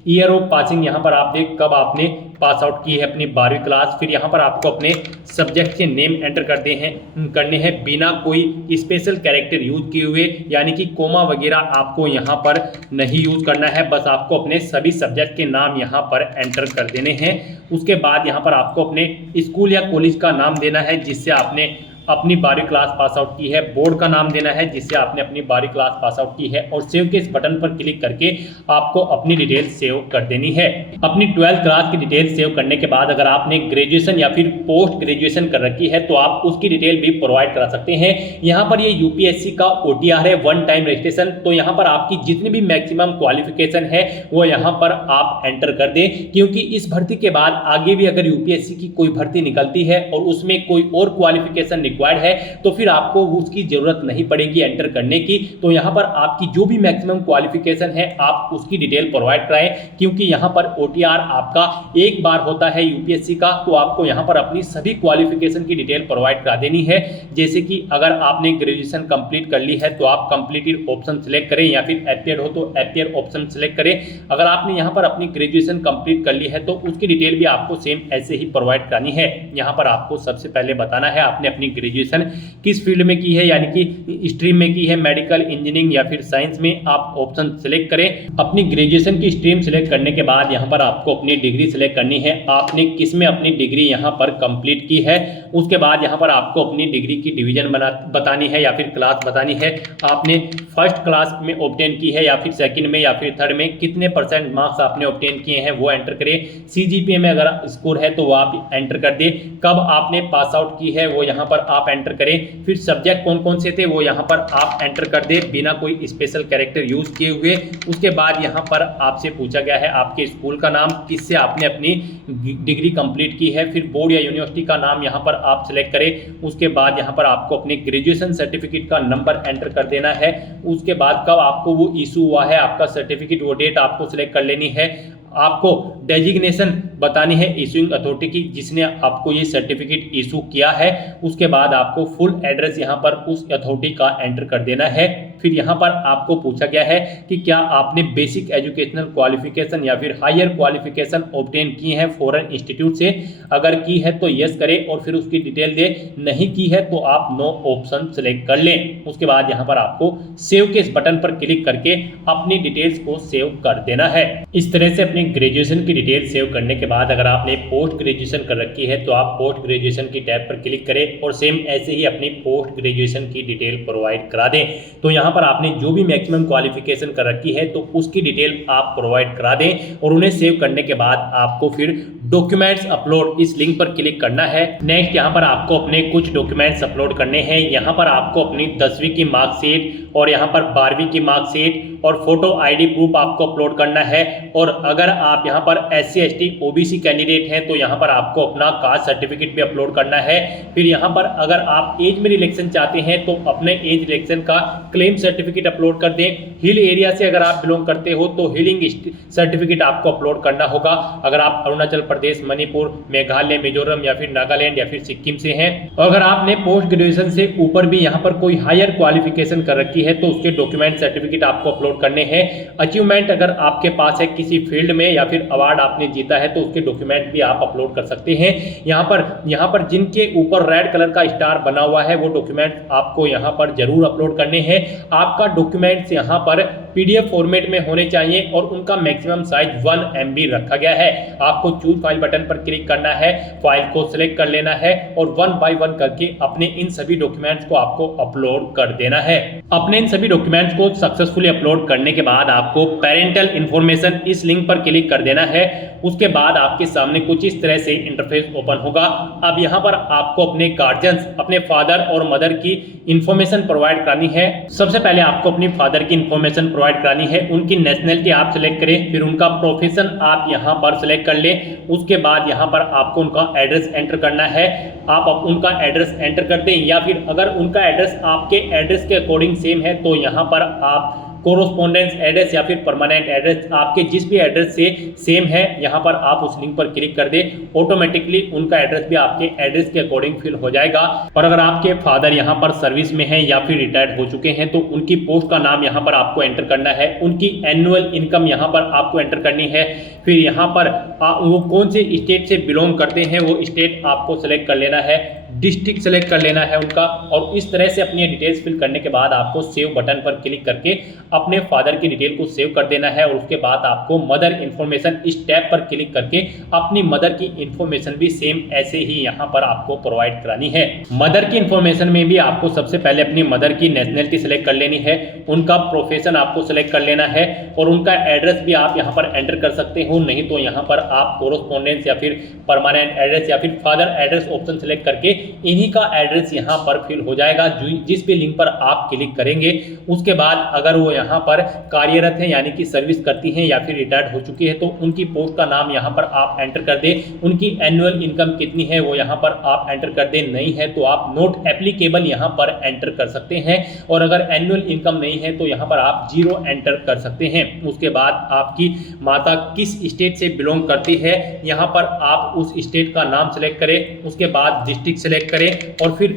ईयर ऑफ पासिंग यहाँ पर आप देख कब आपने पास आउट की है अपनी 12वीं क्लास। फिर यहाँ पर आपको अपने सब्जेक्ट के नेम एंटर करने हैं बिना कोई स्पेशल कैरेक्टर यूज किए हुए, यानी कि कोमा वगैरह आपको यहाँ पर नहीं यूज करना है। बस आपको अपने सभी सब्जेक्ट के नाम यहाँ पर एंटर कर देने हैं। उसके बाद यहाँ पर आपको अपने स्कूल या कॉलेज का नाम देना है जिससे आपने अपनी 12वीं क्लास पास आउट की है, बोर्ड का नाम देना है जिससे आपने अपनी 12वीं क्लास पास आउट की है और सेव के इस बटन पर क्लिक करके आपको अपनी डिटेल सेव कर देनी है। अपनी 12th क्लास की डिटेल सेव करने के बाद अगर आपने ग्रेजुएशन या फिर पोस्ट ग्रेजुएशन कर रखी है तो आप उसकी डिटेल भी प्रोवाइड करा सकते हैं। यहाँ पर ये यूपीएससी का OTR है, वन टाइम रजिस्ट्रेशन। तो यहाँ पर आपकी जितनी भी मैक्सिमम क्वालिफिकेशन है वो यहाँ पर आप एंटर कर दें, क्योंकि इस भर्ती के बाद आगे भी अगर यूपीएससी की कोई भर्ती निकलती है और उसमें कोई और क्वालिफिकेशन रिक्वायर्ड है तो फिर आपको उसकी जरूरत नहीं पड़ेगी एंटर करने की। तो यहाँ पर आपकी जो भी मैक्सिमम क्वालिफिकेशन है आप उसकी डिटेल प्रोवाइड कराएं, क्योंकि यहाँ पर OTR आपका एक बार होता है यूपीएससी का। तो आपको यहाँ पर अपनी सभी क्वालिफिकेशन की डिटेल प्रोवाइड करा देनी है। जैसे कि अगर आपने ग्रेजुएशन कंप्लीट कर ली है तो आप कंप्लीटेड ऑप्शन सेलेक्ट करें या फिर अपीयर्ड हो तो अपीयर ऑप्शन सेलेक्ट करें। अगर आपने यहाँ पर अपनी ग्रेजुएशन कंप्लीट कर ली है तो उसकी डिटेल भी आपको सेम ऐसे ही प्रोवाइड करानी है। यहाँ पर आपको सबसे पहले बताना है आपने अपनी ग्रेजुएशन किस फील्ड में की है, यानी कि स्ट्रीम में की है, मेडिकल, इंजीनियरिंग या फिर साइंस में। आप ऑप्शन सेलेक्ट करें। अपनी ग्रेजुएशन की स्ट्रीम सेलेक्ट करने के बाद यहाँ पर आपको अपनी डिग्री सेलेक्ट करनी है, आपने किस में अपनी डिग्री यहाँ पर कंप्लीट की है। उसके बाद यहाँ पर आपको अपनी डिग्री की डिवीजन बतानी है या फिर क्लास बतानी है। आपने फर्स्ट क्लास में ऑब्टेन की है या फिर सेकंड में या फिर थर्ड में, कितने परसेंट मार्क्स आपने ऑब्टेन किए हैं वो एंटर करें। सीजीपीए में अगर स्कोर है तो वो आप एंटर कर दे। कब आपने पास आउट की है वो यहाँ पर आप एंटर करें। फिर सब्जेक्ट कौन कौन से थे वो यहाँ पर आप एंटर कर दे बिना कोई स्पेशल कैरेक्टर यूज किए हुए। उसके बाद यहाँ पर आपसे पूछा गया है आपके स्कूल का नाम, किससे आपने अपनी डिग्री कंप्लीट की है। फिर बोर्ड या यूनिवर्सिटी का नाम यहाँ पर आप सिलेक्ट करें। उसके बाद यहाँ पर आपको अपने ग्रेजुएशन सर्टिफिकेट का नंबर एंटर कर देना है। उसके बाद कब आपको वो इशू हुआ है आपका सर्टिफिकेट, वो डेट आपको सिलेक्ट कर लेनी है। आपको डेजिग्नेशन बतानी है इशूइंग अथॉरिटी की जिसने आपको ये सर्टिफिकेट इशू किया है। उसके बाद आपको फुल एड्रेस यहाँ पर उस अथॉरिटी का एंटर कर देना है। फिर यहाँ पर आपको पूछा गया है कि क्या आपने बेसिक एजुकेशनल क्वालिफिकेशन या फिर हायर क्वालिफिकेशन ऑब्टेन की है फॉरेन इंस्टीट्यूट से। अगर की है तो यस करें और फिर उसकी डिटेल दे, नहीं की है तो आप नो ऑप्शन सेलेक्ट कर लें। उसके बाद यहाँ पर आपको सेव के इस बटन पर क्लिक करके अपनी डिटेल्स को सेव कर देना है। इस तरह से अपनी ग्रेजुएशन की डिटेल सेव करने के बाद अगर आपने पोस्ट ग्रेजुएशन कर रखी है तो आप पोस्ट ग्रेजुएशन की टैब पर क्लिक करें और सेम ऐसे ही अपनी पोस्ट ग्रेजुएशन की डिटेल प्रोवाइड करा दें। तो यहाँ पर आपने जो भी मैक्सिमम क्वालिफिकेशन कर रखी है तो उसकी डिटेल आप प्रोवाइड करा दें और उन्हें सेव करने के बाद आपको फिर डॉक्यूमेंट्स अपलोड इस लिंक पर क्लिक करना है। नेक्स्ट यहाँ पर आपको अपने कुछ डॉक्यूमेंट्स अपलोड करने हैं। यहाँ पर आपको अपनी 10वीं की मार्कशीट और यहाँ पर 12वीं की मार्कशीट और फोटो आईडी प्रूफ आपको अपलोड करना है। और अगर आप यहाँ पर SC ST OBC कैंडिडेट हैं तो यहाँ पर आपको अपना कास्ट सर्टिफिकेट भी अपलोड करना है। फिर यहाँ पर अगर आप एज में रिलेक्शन चाहते हैं तो अपने एज रिलेक्शन का क्लेम सर्टिफिकेट अपलोड कर दें। हिल एरिया से अगर आप बिलोंग करते हो तो हिलिंग सर्टिफिकेट आपको अपलोड करना होगा। अगर आप अरुणाचल प्रदेश, मणिपुर, मेघालय, मिजोरम या फिर नागालैंड या फिर सिक्किम से हैं और अगर आपने पोस्ट ग्रेजुएशन से ऊपर भी यहाँ पर कोई हायर क्वालिफिकेशन कर रखी है तो उसके डॉक्यूमेंट सर्टिफिकेट आपको अपलोड करने हैं। अचीवमेंट अगर आपके पास है किसी फील्ड में या फिर अवार्ड आपने जीता है तो उसके डॉक्यूमेंट भी आप अपलोड कर सकते हैं। यहाँ पर जिनके ऊपर रेड कलर का स्टार बना हुआ है वो डॉक्यूमेंट आपको यहाँ पर जरूर अपलोड करने हैं। आपका डॉक्यूमेंट्स यहाँ पर PDF फॉर्मेट में होने चाहिए और उनका मैक्सिमम साइज 1 MB रखा गया है। आपको चूज फाइल बटन पर क्लिक करना है, फाइल को सिलेक्ट कर लेना है और 1 बाय 1 करके अपने इन सभी डॉक्यूमेंट्स को आपको अपलोड कर देना है। अपने इन सभी डॉक्यूमेंट्स को सक्सेसफुली अपलोड करने के बाद आपको पेरेंटल इंफॉर्मेशन इस लिंक पर क्लिक कर देना है। उसके बाद आपके सामने कुछ इस तरह से इंटरफेस ओपन होगा। अब यहाँ पर आपको अपने गार्जियंस, अपने फादर और मदर की इंफॉर्मेशन प्रोवाइड करानी है। सबसे पहले आपको अपनी फादर की इंफॉर्मेशन प्रोवाइड करानी है। उनकी नेशनलिटी आप सिलेक्ट करें, फिर उनका प्रोफेशन आप यहाँ पर सिलेक्ट कर लें। उसके बाद यहाँ पर आपको उनका एड्रेस एंटर करना है। आप उनका एड्रेस एंटर कर दें या फिर अगर उनका एड्रेस आपके एड्रेस के अकॉर्डिंग सेम है तो यहाँ पर आप कोरोस्पोंडेंस एड्रेस या फिर परमानेंट एड्रेस आपके जिस भी एड्रेस से सेम है यहाँ पर आप उस लिंक पर क्लिक कर दें। ऑटोमेटिकली उनका एड्रेस भी आपके एड्रेस के अकॉर्डिंग फिल हो जाएगा। और अगर आपके फादर यहाँ पर सर्विस में हैं या फिर रिटायर्ड हो चुके हैं तो उनकी पोस्ट का नाम यहाँ पर आपको एंटर करना है। उनकी एनुअल इनकम यहाँ पर आपको एंटर करनी है। फिर यहाँ पर वो कौन से स्टेट से बिलोंग करते हैं वो स्टेट आपको सेलेक्ट कर लेना है, डिस्ट्रिक्ट सेलेक्ट कर लेना है उनका। और इस तरह से अपनी डिटेल्स फिल करने के बाद आपको सेव बटन पर क्लिक करके अपने फादर की डिटेल को सेव कर देना है। और उसके बाद आपको मदर इन्फॉर्मेशन इस टैब पर क्लिक करके अपनी मदर की इन्फॉर्मेशन भी सेम ऐसे ही यहाँ पर आपको प्रोवाइड करानी है। मदर की इन्फॉर्मेशन में भी आपको सबसे पहले अपनी मदर की नेशनलिटी सेलेक्ट कर लेनी है, उनका प्रोफेशन आपको सेलेक्ट कर लेना है और उनका एड्रेस भी आप यहाँ पर एंटर कर सकते हो। नहीं तो यहाँ पर आप कोरोस्पोंडेंस या फिर परमानेंट एड्रेस या फिर फादर एड्रेस ऑप्शन सेलेक्ट करके इन्हीं का एड्रेस यहाँ पर फिल हो जाएगा जिस भी लिंक पर आप क्लिक करेंगे। उसके बाद अगर वो यहाँ पर कार्यरत है यानी कि सर्विस करती हैं या फिर रिटायर्ड हो चुकी है तो उनकी पोस्ट का नाम यहाँ पर आप एंटर कर दें। उनकी एनुअल इनकम कितनी है वो यहाँ पर आप एंटर कर दें। नहीं है तो आप नॉट एप्लीकेबल यहाँ पर एंटर कर सकते हैं और अगर एनुअल इनकम नहीं है तो यहाँ पर आप 0 एंटर कर सकते हैं। उसके बाद आपकी माता किस स्टेट से बिलोंग करती है यहाँ पर आप उस स्टेट का नाम सेलेक्ट करें। उसके बाद डिस्ट्रिक्ट सेलेक्ट करें और फिर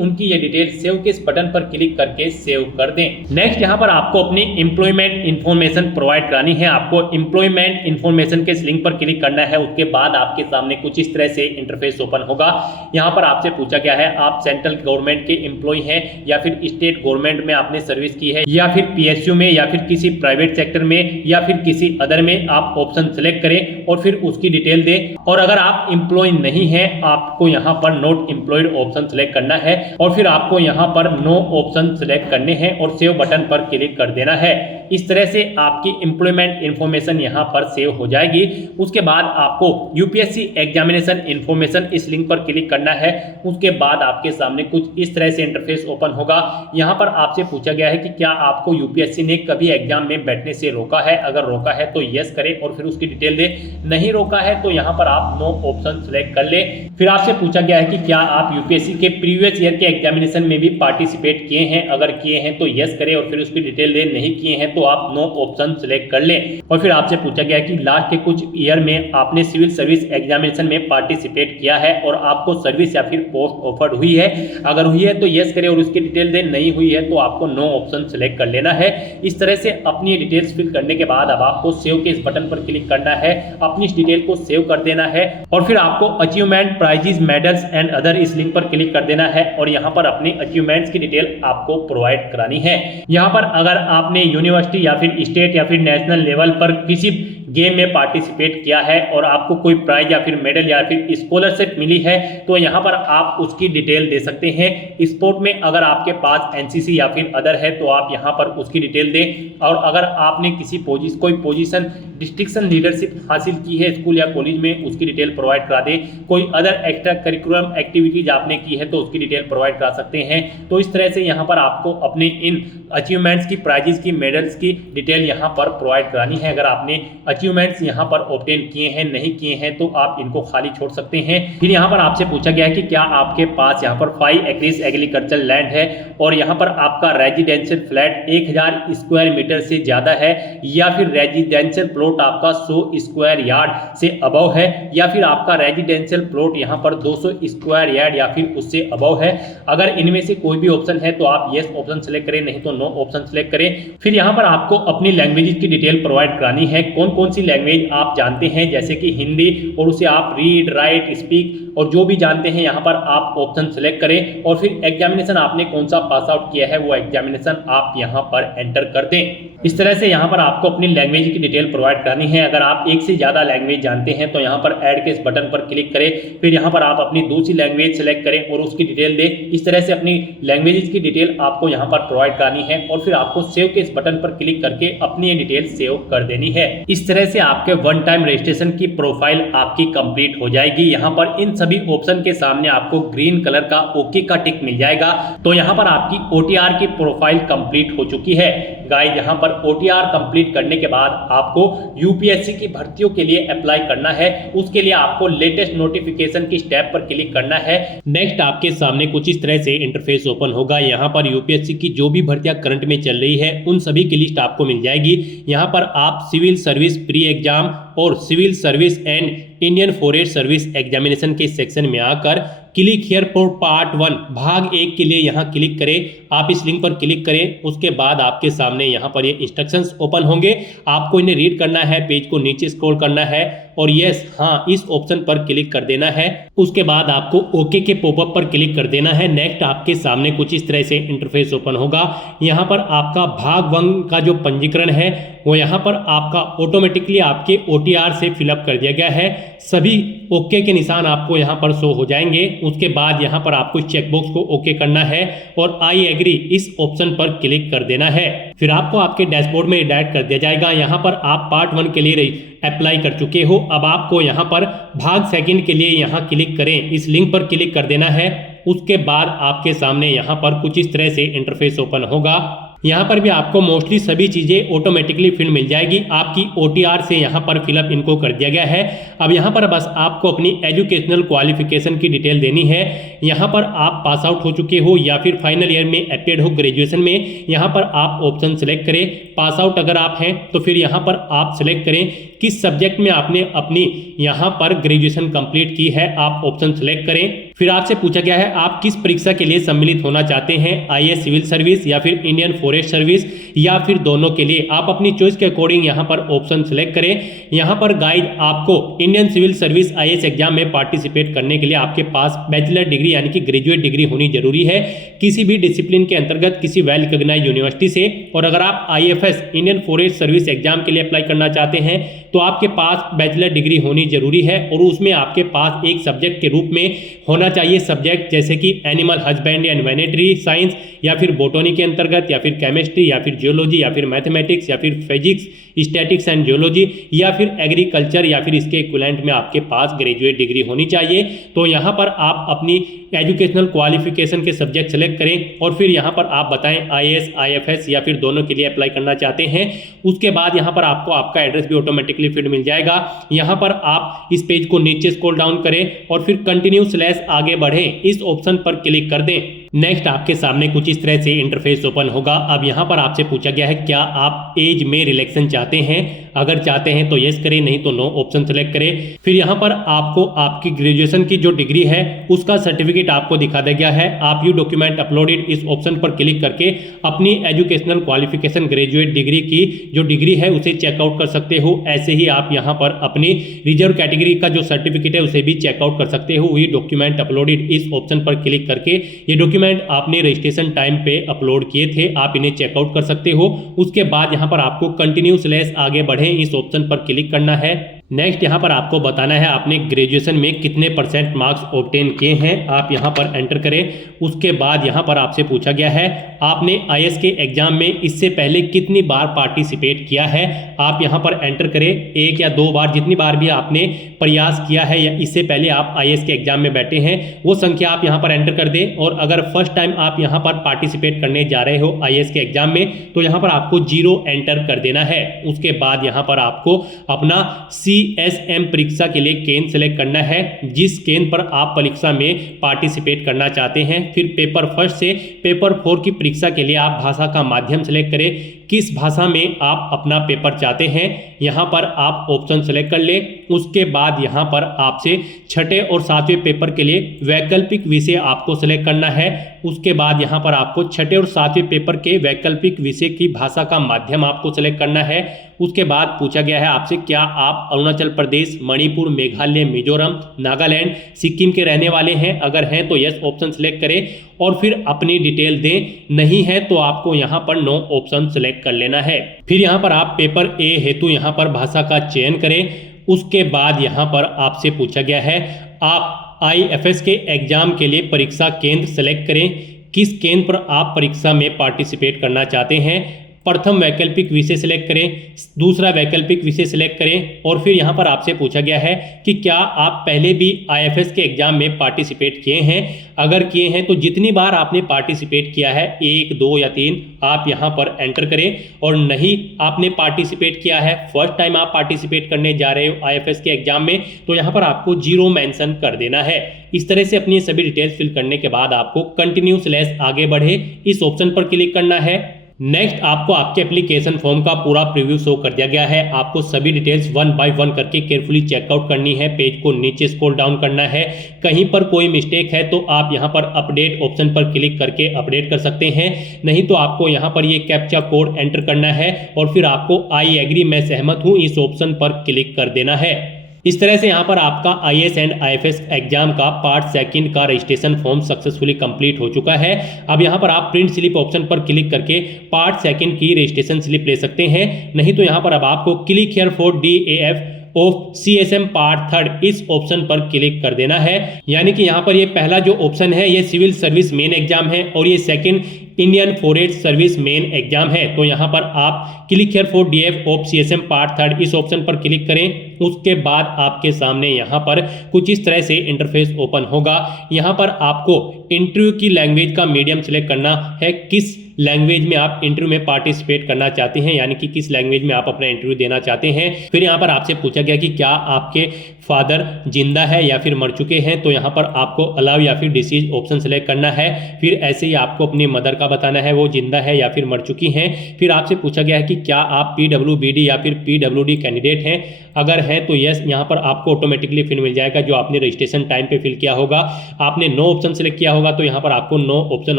उनकी ये डिटेल सेव के इस बटन पर क्लिक करके सेव कर दें। नेक्स्ट यहाँ पर आपको अपनी एम्प्लॉयमेंट इन्फॉर्मेशन प्रोवाइड करानी है। आपको एम्प्लॉयमेंट इन्फॉर्मेशन के इस लिंक पर क्लिक करना है। उसके बाद आपके सामने कुछ इस तरह से इंटरफेस ओपन होगा। यहाँ पर आपसे पूछा गया है आप सेंट्रल गवर्नमेंट के एम्प्लॉय हैं या फिर स्टेट गवर्नमेंट में आपने सर्विस की है या फिर PSU में या फिर किसी प्राइवेट सेक्टर में या फिर किसी अदर में। आप ऑप्शन सेलेक्ट करें और फिर उसकी डिटेल दें। और अगर आप एम्प्लॉय नहीं है आपको यहाँ पर नॉट एम्प्लॉयड ऑप्शन सेलेक्ट करना है और फिर आपको यहाँ पर नो ऑप्शन सेलेक्ट करने हैं और सेव बटन पर क्लिक कर देना है। इस तरह से आपकी एम्प्लॉयमेंट इन्फॉर्मेशन यहाँ पर सेव हो जाएगी। उसके बाद आपको UPSC एग्जामिनेशन इन्फॉर्मेशन इस लिंक पर क्लिक करना है। उसके बाद आपके सामने कुछ इस तरह से इंटरफेस ओपन होगा। यहाँ पर आपसे पूछा गया है कि क्या आपको UPSC ने कभी एग्जाम में बैठने से रोका है। अगर रोका है तो यस करें और फिर उसकी डिटेल दे। नहीं रोका है तो यहाँ पर आप नो ऑप्शन सेलेक्ट कर ले। फिर आपसे पूछा गया है कि क्या आप UPSC के प्रीवियस ईयर के एग्जामिनेशन में भी पार्टिसिपेट किए हैं। अगर किए हैं तो यस करें और फिर उसकी डिटेल दे। नहीं किए हैं तो आप नो ऑप्शन सिलेक्ट कर लें। और फिर आपसे पूछा गया है कि लास्ट के कुछ ईयर में आपने सिविल सर्विस एग्जामिनेशन में पार्टिसिपेट किया है और आपको सर्विस या फिर पोस्ट ऑफर्ड हुई है। अगर हुई है तो यस करें और उसकी डिटेल दें, नहीं हुई है तो आपको नो ऑप्शन सिलेक्ट कर लेना है। इस तरह से अपनी डिटेल्स फिल करने के बाद अब आपको सेव के इस बटन पर क्लिक करना है, अपनी इस डिटेल को सेव कर देना है और फिर आपको achievement, prizes, medals and other इस लिंक पर क्लिक कर देना है और यहाँ पर अपने अचीवमेंट्स की डिटेल आपको प्रोवाइड करानी है। यहाँ पर अगर आपने यूनिवर्सिटी या फिर स्टेट या फिर नेशनल लेवल पर किसी गेम में पार्टिसिपेट किया है और आपको कोई प्राइज या फिर मेडल या फिर स्कॉलरशिप मिली है तो यहाँ पर आप उसकी डिटेल दे सकते हैं। स्पोर्ट में अगर आपके पास एनसीसी या फिर अदर है तो आप यहाँ पर उसकी डिटेल दें और अगर आपने कोई पोजीशन डिस्ट्रिक्शन लीडरशिप हासिल की है स्कूल या कॉलेज में, उसकी डिटेल प्रोवाइड करा दें। कोई अदर एक्स्ट्रा करिकुलम एक्टिविटीज आपने की है तो उसकी डिटेल प्रोवाइड करा सकते हैं। तो इस तरह से यहाँ पर आपको अपने इन अचीवमेंट्स की, प्राइजेस की, मेडल्स की डिटेल यहाँ पर प्रोवाइड करानी है। अगर आपने अचीवमेंट्स यहाँ पर ऑब्टेन किए हैं, नहीं किए हैं तो आप इनको खाली छोड़ सकते हैं। फिर यहाँ पर आपसे पूछा गया है कि क्या आपके पास यहाँ पर 5 एकड़्स एग्रीकल्चर लैंड है और यहाँ पर आपका रेजिडेंशियल फ्लैट 1000 स्क्वायर मीटर से ज्यादा है या फिर रेजिडेंशियल प्लॉट आपका 100 स्क्वायर यार्ड से अबव है या फिर आपका रेजिडेंशियल प्लॉट यहाँ पर 200 स्क्वायर यार्ड या फिर उससे अबव है। अगर इनमें से कोई भी ऑप्शन है तो आप यस ऑप्शन सेलेक्ट करें, नहीं तो नो ऑप्शन सेलेक्ट करें। फिर यहाँ पर आपको अपनी लैंग्वेज की डिटेल प्रोवाइड करानी है। कौन कौन सी लैंग्वेज आप जानते हैं, जैसे कि हिंदी, और उसे आप रीड, राइट, स्पीक और जो भी जानते हैं यहाँ पर आप ऑप्शन सेलेक्ट करें और फिर एग्जामिनेशन आपने कौन सा पास आउट किया है वो एग्जामिनेशन आप यहाँ पर एंटर कर दें। इस तरह से यहाँ पर आपको अपनी लैंग्वेज की डिटेल प्रोवाइड करानी है। अगर आप एक से ज्यादा लैंग्वेज जानते हैं तो यहाँ पर ऐड के इस बटन पर क्लिक करें, फिर यहाँ पर आप अपनी दूसरी लैंग्वेज सेलेक्ट करें और उसकी डिटेल दें। इस तरह से अपनी लैंग्वेज की डिटेल आपको यहाँ पर प्रोवाइड करानी है और फिर आपको सेव के इस बटन पर क्लिक करके अपनी ये डिटेल सेव कर देनी है। इस तरह से आपके वन टाइम रजिस्ट्रेशन की प्रोफाइल आपकी कंप्लीट हो जाएगी। यहाँ पर इन सभी ऑप्शन के सामने आपको ग्रीन कलर का ओके का टिक मिल जाएगा। तो यहाँ पर आपकी ओटीआर की प्रोफाइल कंप्लीट हो चुकी है। गाइस, यहाँ पर ओटीआर कंप्लीट करने के बाद आपको यूपीएससी की भर्तियों के लिए अप्लाई करना है। उसके लिए आपको लेटेस्ट नोटिफिकेशन की स्टेप पर क्लिक करना है। नेक्स्ट आपके सामने कुछ इस तरह से इंटरफेस ओपन होगा। यहाँ पर यूपीएससी की जो भी भर्तियां करंट में चल रही है उन सभी की लिस्ट आपको मिल जाएगी। यहाँ पर आप सिविल सर्विस प्री एग्जाम और civil service and Indian forest service examination के सेक्शन में आकर क्लिक हियर फॉर पार्ट 1 भाग 1 के लिए यहाँ क्लिक करें। आप इस लिंक पर क्लिक करें, उसके बाद आपके सामने यहाँ पर ये इंस्ट्रक्शंस ओपन होंगे। आपको इन्हें रीड करना है, पेज को नीचे स्क्रॉल करना है और यस हाँ इस ऑप्शन पर क्लिक कर देना है। उसके बाद आपको ओके के पॉपअप पर क्लिक कर देना है। नेक्स्ट आपके सामने कुछ इस तरह से इंटरफेस ओपन होगा। यहाँ पर आपका भाग 1 का जो पंजीकरण है वो यहाँ पर आपका ऑटोमेटिकली आपके ओटीआर से फिलअप कर दिया गया है। सभी ओके के निशान आपको यहाँ पर शो हो जाएंगे। उसके बाद यहाँ पर आपको चेकबॉक्स को ओके करना है और आई एग्री इस ऑप्शन पर क्लिक कर देना है। फिर आपको आपके डैशबोर्ड में डायरेक्ट कर दिया जाएगा। यहाँ पर आप पार्ट 1 के लिए अप्लाई कर चुके हो। अब आपको यहाँ पर भाग 2 के लिए यहाँ क्लिक करें, इस लिंक पर क्लिक कर देना है। उसके बाद आपके सामने यहाँ पर कुछ इस तरह से इंटरफेस ओपन होगा। यहाँ पर भी आपको मोस्टली सभी चीज़ें ऑटोमेटिकली फिल मिल जाएगी। आपकी ओटीआर से यहाँ पर फिलअप इनको कर दिया गया है। अब यहाँ पर बस आपको अपनी एजुकेशनल क्वालिफिकेशन की डिटेल देनी है। यहाँ पर आप पास आउट हो चुके हो या फिर फाइनल ईयर में अपेयर्ड हो ग्रेजुएशन में, यहाँ पर आप ऑप्शन सेलेक्ट करें। पास आउट अगर आप हैं तो फिर यहाँ पर आप सेलेक्ट करें किस सब्जेक्ट में आपने अपनी यहाँ पर ग्रेजुएशन कंप्लीट की है, आप ऑप्शन सेलेक्ट करें। फिर आपसे पूछा गया है आप किस परीक्षा के लिए सम्मिलित होना चाहते हैं, आईएएस सिविल सर्विस या फिर इंडियन फॉरेस्ट सर्विस या फिर दोनों के लिए। आप अपनी चॉइस के अकॉर्डिंग यहाँ पर ऑप्शन सेलेक्ट करें। यहाँ पर गाइड आपको Indian civil service IAS exam में पार्टिसिपेट करने के लिए आपके पास बैचलर डिग्री यानी कि ग्रेजुएट डिग्री होनी जरूरी है किसी भी डिसिप्लिन के अंतर्गत किसी वेल रिकॉग्नाइज्ड यूनिवर्सिटी से। और अगर आप IFS Indian forest service exam के लिए अप्लाई करना चाहते हैं तो आपके पास बैचलर डिग्री होनी जरूरी है और उसमें आपके पास एक सब्जेक्ट के रूप में होना चाहिए सब्जेक्ट जैसे कि animal husbandry and veterinary science या फिर बोटनी के अंतर्गत या फिर केमिस्ट्री या फिर जियोलॉजी या फिर मैथमेटिक्स या फिर फिजिक्स, स्टैटिक्स एंड जियोलॉजी या फिर एग्रीकल्चर या फिर इसके इक्विवेलेंट में आपके पास ग्रेजुएट डिग्री होनी चाहिए। तो यहाँ पर आप अपनी एजुकेशनल क्वालिफिकेशन के सब्जेक्ट सेलेक्ट करें और फिर यहाँ पर आप बताएं आईएएस, आईएफएस या फिर दोनों के लिए अप्लाई करना चाहते हैं। उसके बाद यहाँ पर आपको आपका एड्रेस भी ऑटोमेटिकली फिट मिल जाएगा। यहाँ पर आप इस पेज को नीचे स्क्रॉल डाउन करें और फिर कंटिन्यू / आगे बढ़ें इस ऑप्शन पर क्लिक कर दें। नेक्स्ट आपके सामने कुछ इस तरह से इंटरफेस ओपन होगा। अब यहाँ पर आपसे पूछा गया है क्या आप एज में रिलैक्सेशन चाहते हैं। अगर चाहते हैं तो यस करें, नहीं तो नो ऑप्शन सेलेक्ट करें। फिर यहाँ पर आपको आपकी ग्रेजुएशन की जो डिग्री है उसका सर्टिफिकेट आपको दिखा दिया गया है। आप यू डॉक्यूमेंट अपलोडेड इस ऑप्शन पर क्लिक करके अपनी एजुकेशनल क्वालिफिकेशन ग्रेजुएट डिग्री की जो डिग्री है उसे चेकआउट कर सकते हो। ऐसे ही आप यहाँ पर अपनी रिजर्व कैटेगरी का जो सर्टिफिकेट है उसे भी चेकआउट कर सकते हो। ये डॉक्यूमेंट अपलोडेड इस ऑप्शन पर क्लिक करके ये डॉक्यूमेंट आपने रजिस्ट्रेशन टाइम पे अपलोड किए थे, आप इन्हें चेकआउट कर सकते हो। उसके बाद यहाँ पर आपको कंटिन्यू / आगे बढ़े इस ऑप्शन पर क्लिक करना है। नेक्स्ट यहाँ पर आपको बताना है आपने ग्रेजुएशन में कितने % मार्क्स ऑब्टेन किए हैं, आप यहाँ पर एंटर करें। उसके बाद यहाँ पर आपसे पूछा गया है आपने आईएएस के एग्जाम में इससे पहले कितनी बार पार्टिसिपेट किया है, आप यहाँ पर एंटर करें। 1 या 2 बार, जितनी बार भी आपने प्रयास किया है या इससे पहले आप आईएएस के एग्जाम में बैठे हैं वो संख्या आप यहाँ पर एंटर कर दें। और अगर फर्स्ट टाइम आप यहाँ पर पार्टिसिपेट करने जा रहे हो आईएएस के एग्जाम में तो यहाँ पर आपको 0 एंटर कर देना है। उसके बाद यहाँ पर आपको अपना CSM परीक्षा के लिए केंद्र सेलेक्ट करना है, जिस केंद्र पर आप परीक्षा में पार्टिसिपेट करना चाहते हैं। फिर पेपर 1 से पेपर 4 की परीक्षा के लिए आप भाषा का माध्यम सेलेक्ट करें, किस भाषा में आप अपना पेपर चाहते हैं यहाँ पर आप ऑप्शन सेलेक्ट कर ले। उसके बाद यहाँ पर आपसे 6ठे और 7वें पेपर के लिए वैकल्पिक विषय आपको सेलेक्ट करना है। उसके बाद यहाँ पर आपको 6ठे और 7वें पेपर के वैकल्पिक विषय की भाषा का माध्यम आपको सेलेक्ट करना है। उसके बाद पूछा गया है आपसे क्या आप अरुणाचल प्रदेश, मणिपुर, मेघालय, मिजोरम, नागालैंड, सिक्किम के रहने वाले हैं। अगर हैं तो यस ऑप्शन सेलेक्ट करें और फिर अपनी डिटेल दें, नहीं है तो आपको यहाँ पर नो ऑप्शन सेलेक्ट कर लेना है। फिर यहाँ पर आप पेपर ए हेतु यहाँ पर भाषा का चयन करें। उसके बाद यहाँ पर आपसे पूछा गया है आप IFS के एग्जाम के लिए परीक्षा केंद्र सेलेक्ट करें, किस केंद्र पर आप परीक्षा में पार्टिसिपेट करना चाहते हैं। प्रथम वैकल्पिक विषय सिलेक्ट करें, दूसरा वैकल्पिक विषय सिलेक्ट करें और फिर यहाँ पर आपसे पूछा गया है कि क्या आप पहले भी IFS के एग्जाम में पार्टिसिपेट किए हैं। अगर किए हैं तो जितनी बार आपने पार्टिसिपेट किया है 1, 2 या 3 आप यहाँ पर एंटर करें। और नहीं आपने पार्टिसिपेट किया है, फर्स्ट टाइम आप पार्टिसिपेट करने जा रहे हो IFS के एग्जाम में, तो यहाँ पर आपको 0 मेंशन कर देना है। इस तरह से अपनी सभी डिटेल्स फिल करने के बाद आपको कंटिन्यू / आगे बढ़े इस ऑप्शन पर क्लिक करना है। नेक्स्ट आपको आपके एप्लीकेशन फॉर्म का पूरा प्रीव्यू शो कर दिया गया है। आपको सभी डिटेल्स 1 बाय 1 करके केयरफुली चेकआउट करनी है। पेज को नीचे स्क्रॉल डाउन करना है, कहीं पर कोई मिस्टेक है तो आप यहां पर अपडेट ऑप्शन पर क्लिक करके अपडेट कर सकते हैं, नहीं तो आपको यहां पर ये कैप्चा कोड एंटर करना है और फिर आपको आई एग्री मैं सहमत हूं इस ऑप्शन पर क्लिक कर देना है। इस तरह से यहाँ पर आपका IAS एंड IFS एग्जाम का पार्ट 2 का रजिस्ट्रेशन फॉर्म सक्सेसफुली कंप्लीट हो चुका है। अब यहाँ पर आप प्रिंट स्लिप ऑप्शन पर क्लिक करके पार्ट 2 की रजिस्ट्रेशन स्लिप ले सकते हैं, नहीं तो यहाँ पर अब आपको click here for DAF of CSM part 3 इस ऑप्शन पर क्लिक कर देना है। यानी कि यहाँ पर ये पहला जो ऑप्शन है ये सिविल सर्विस मेन एग्जाम है और ये second Indian forest service main exam है। तो यहाँ पर आप click here for DAF of CSM part 3 इस ऑप्शन पर क्लिक करें। उसके बाद आपके सामने यहाँ पर कुछ इस तरह से इंटरफेस ओपन होगा। यहाँ पर आपको इंटरव्यू की लैंग्वेज का मीडियम सिलेक्ट करना है, किस लैंग्वेज में आप इंटरव्यू में पार्टिसिपेट करना चाहते हैं, यानी कि किस लैंग्वेज में आप अपना इंटरव्यू देना चाहते हैं। फिर यहाँ पर आपसे पूछा गया कि क्या आपके फादर जिंदा है या फिर मर चुके हैं, तो यहाँ पर आपको अलाउ या फिर डिसीज ऑप्शन सेलेक्ट करना है। फिर ऐसे ही आपको अपनी मदर का बताना है वो जिंदा है या फिर मर चुकी हैं। फिर आपसे पूछा गया है कि क्या आप PWBD या फिर PWD कैंडिडेट हैं। अगर हैं तो यस, यहाँ पर आपको ऑटोमेटिकली फिर मिल जाएगा जो आपने रजिस्ट्रेशन टाइम पे फिल किया होगा। आपने नो ऑप्शन सेलेक्ट किया होगा तो यहाँ पर आपको नो ऑप्शन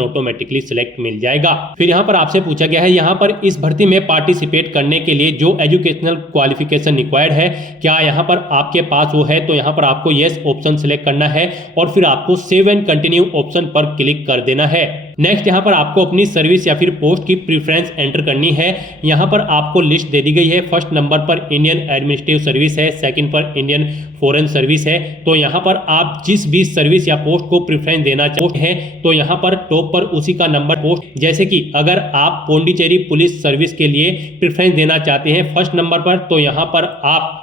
ऑटोमेटिकली सिलेक्ट मिल जाएगा। फिर यहाँ पर आपसे पूछा गया है यहाँ पर इस भर्ती में पार्टिसिपेट करने के लिए जो एजुकेशनल क्वालिफिकेशन रिक्वायर्ड है क्या यहाँ पर आपके पास वो है, तो यहाँ पर आपको यस ऑप्शन सेलेक्ट करना है और फिर आपको सेव एंड कंटिन्यू ऑप्शन पर क्लिक कर देना है। नेक्स्ट यहाँ पर आपको अपनी सर्विस या फिर पोस्ट की प्रेफरेंस एंटर करनी है। यहाँ पर आपको लिस्ट दे दी गई है। फर्स्ट नंबर पर इंडियन एडमिनिस्ट्रेटिव सर्विस है, सेकंड पर इंडियन फॉरेन सर्विस है। तो यहाँ पर आप जिस भी सर्विस या पोस्ट को प्रेफरेंस देना चाहते हैं तो यहाँ पर टॉप पर उसी का नंबर पोस्ट, जैसे कि अगर आप पौंडीचेरी पुलिस सर्विस के लिए प्रेफरेंस देना चाहते हैं फर्स्ट नंबर पर, तो यहाँ पर आप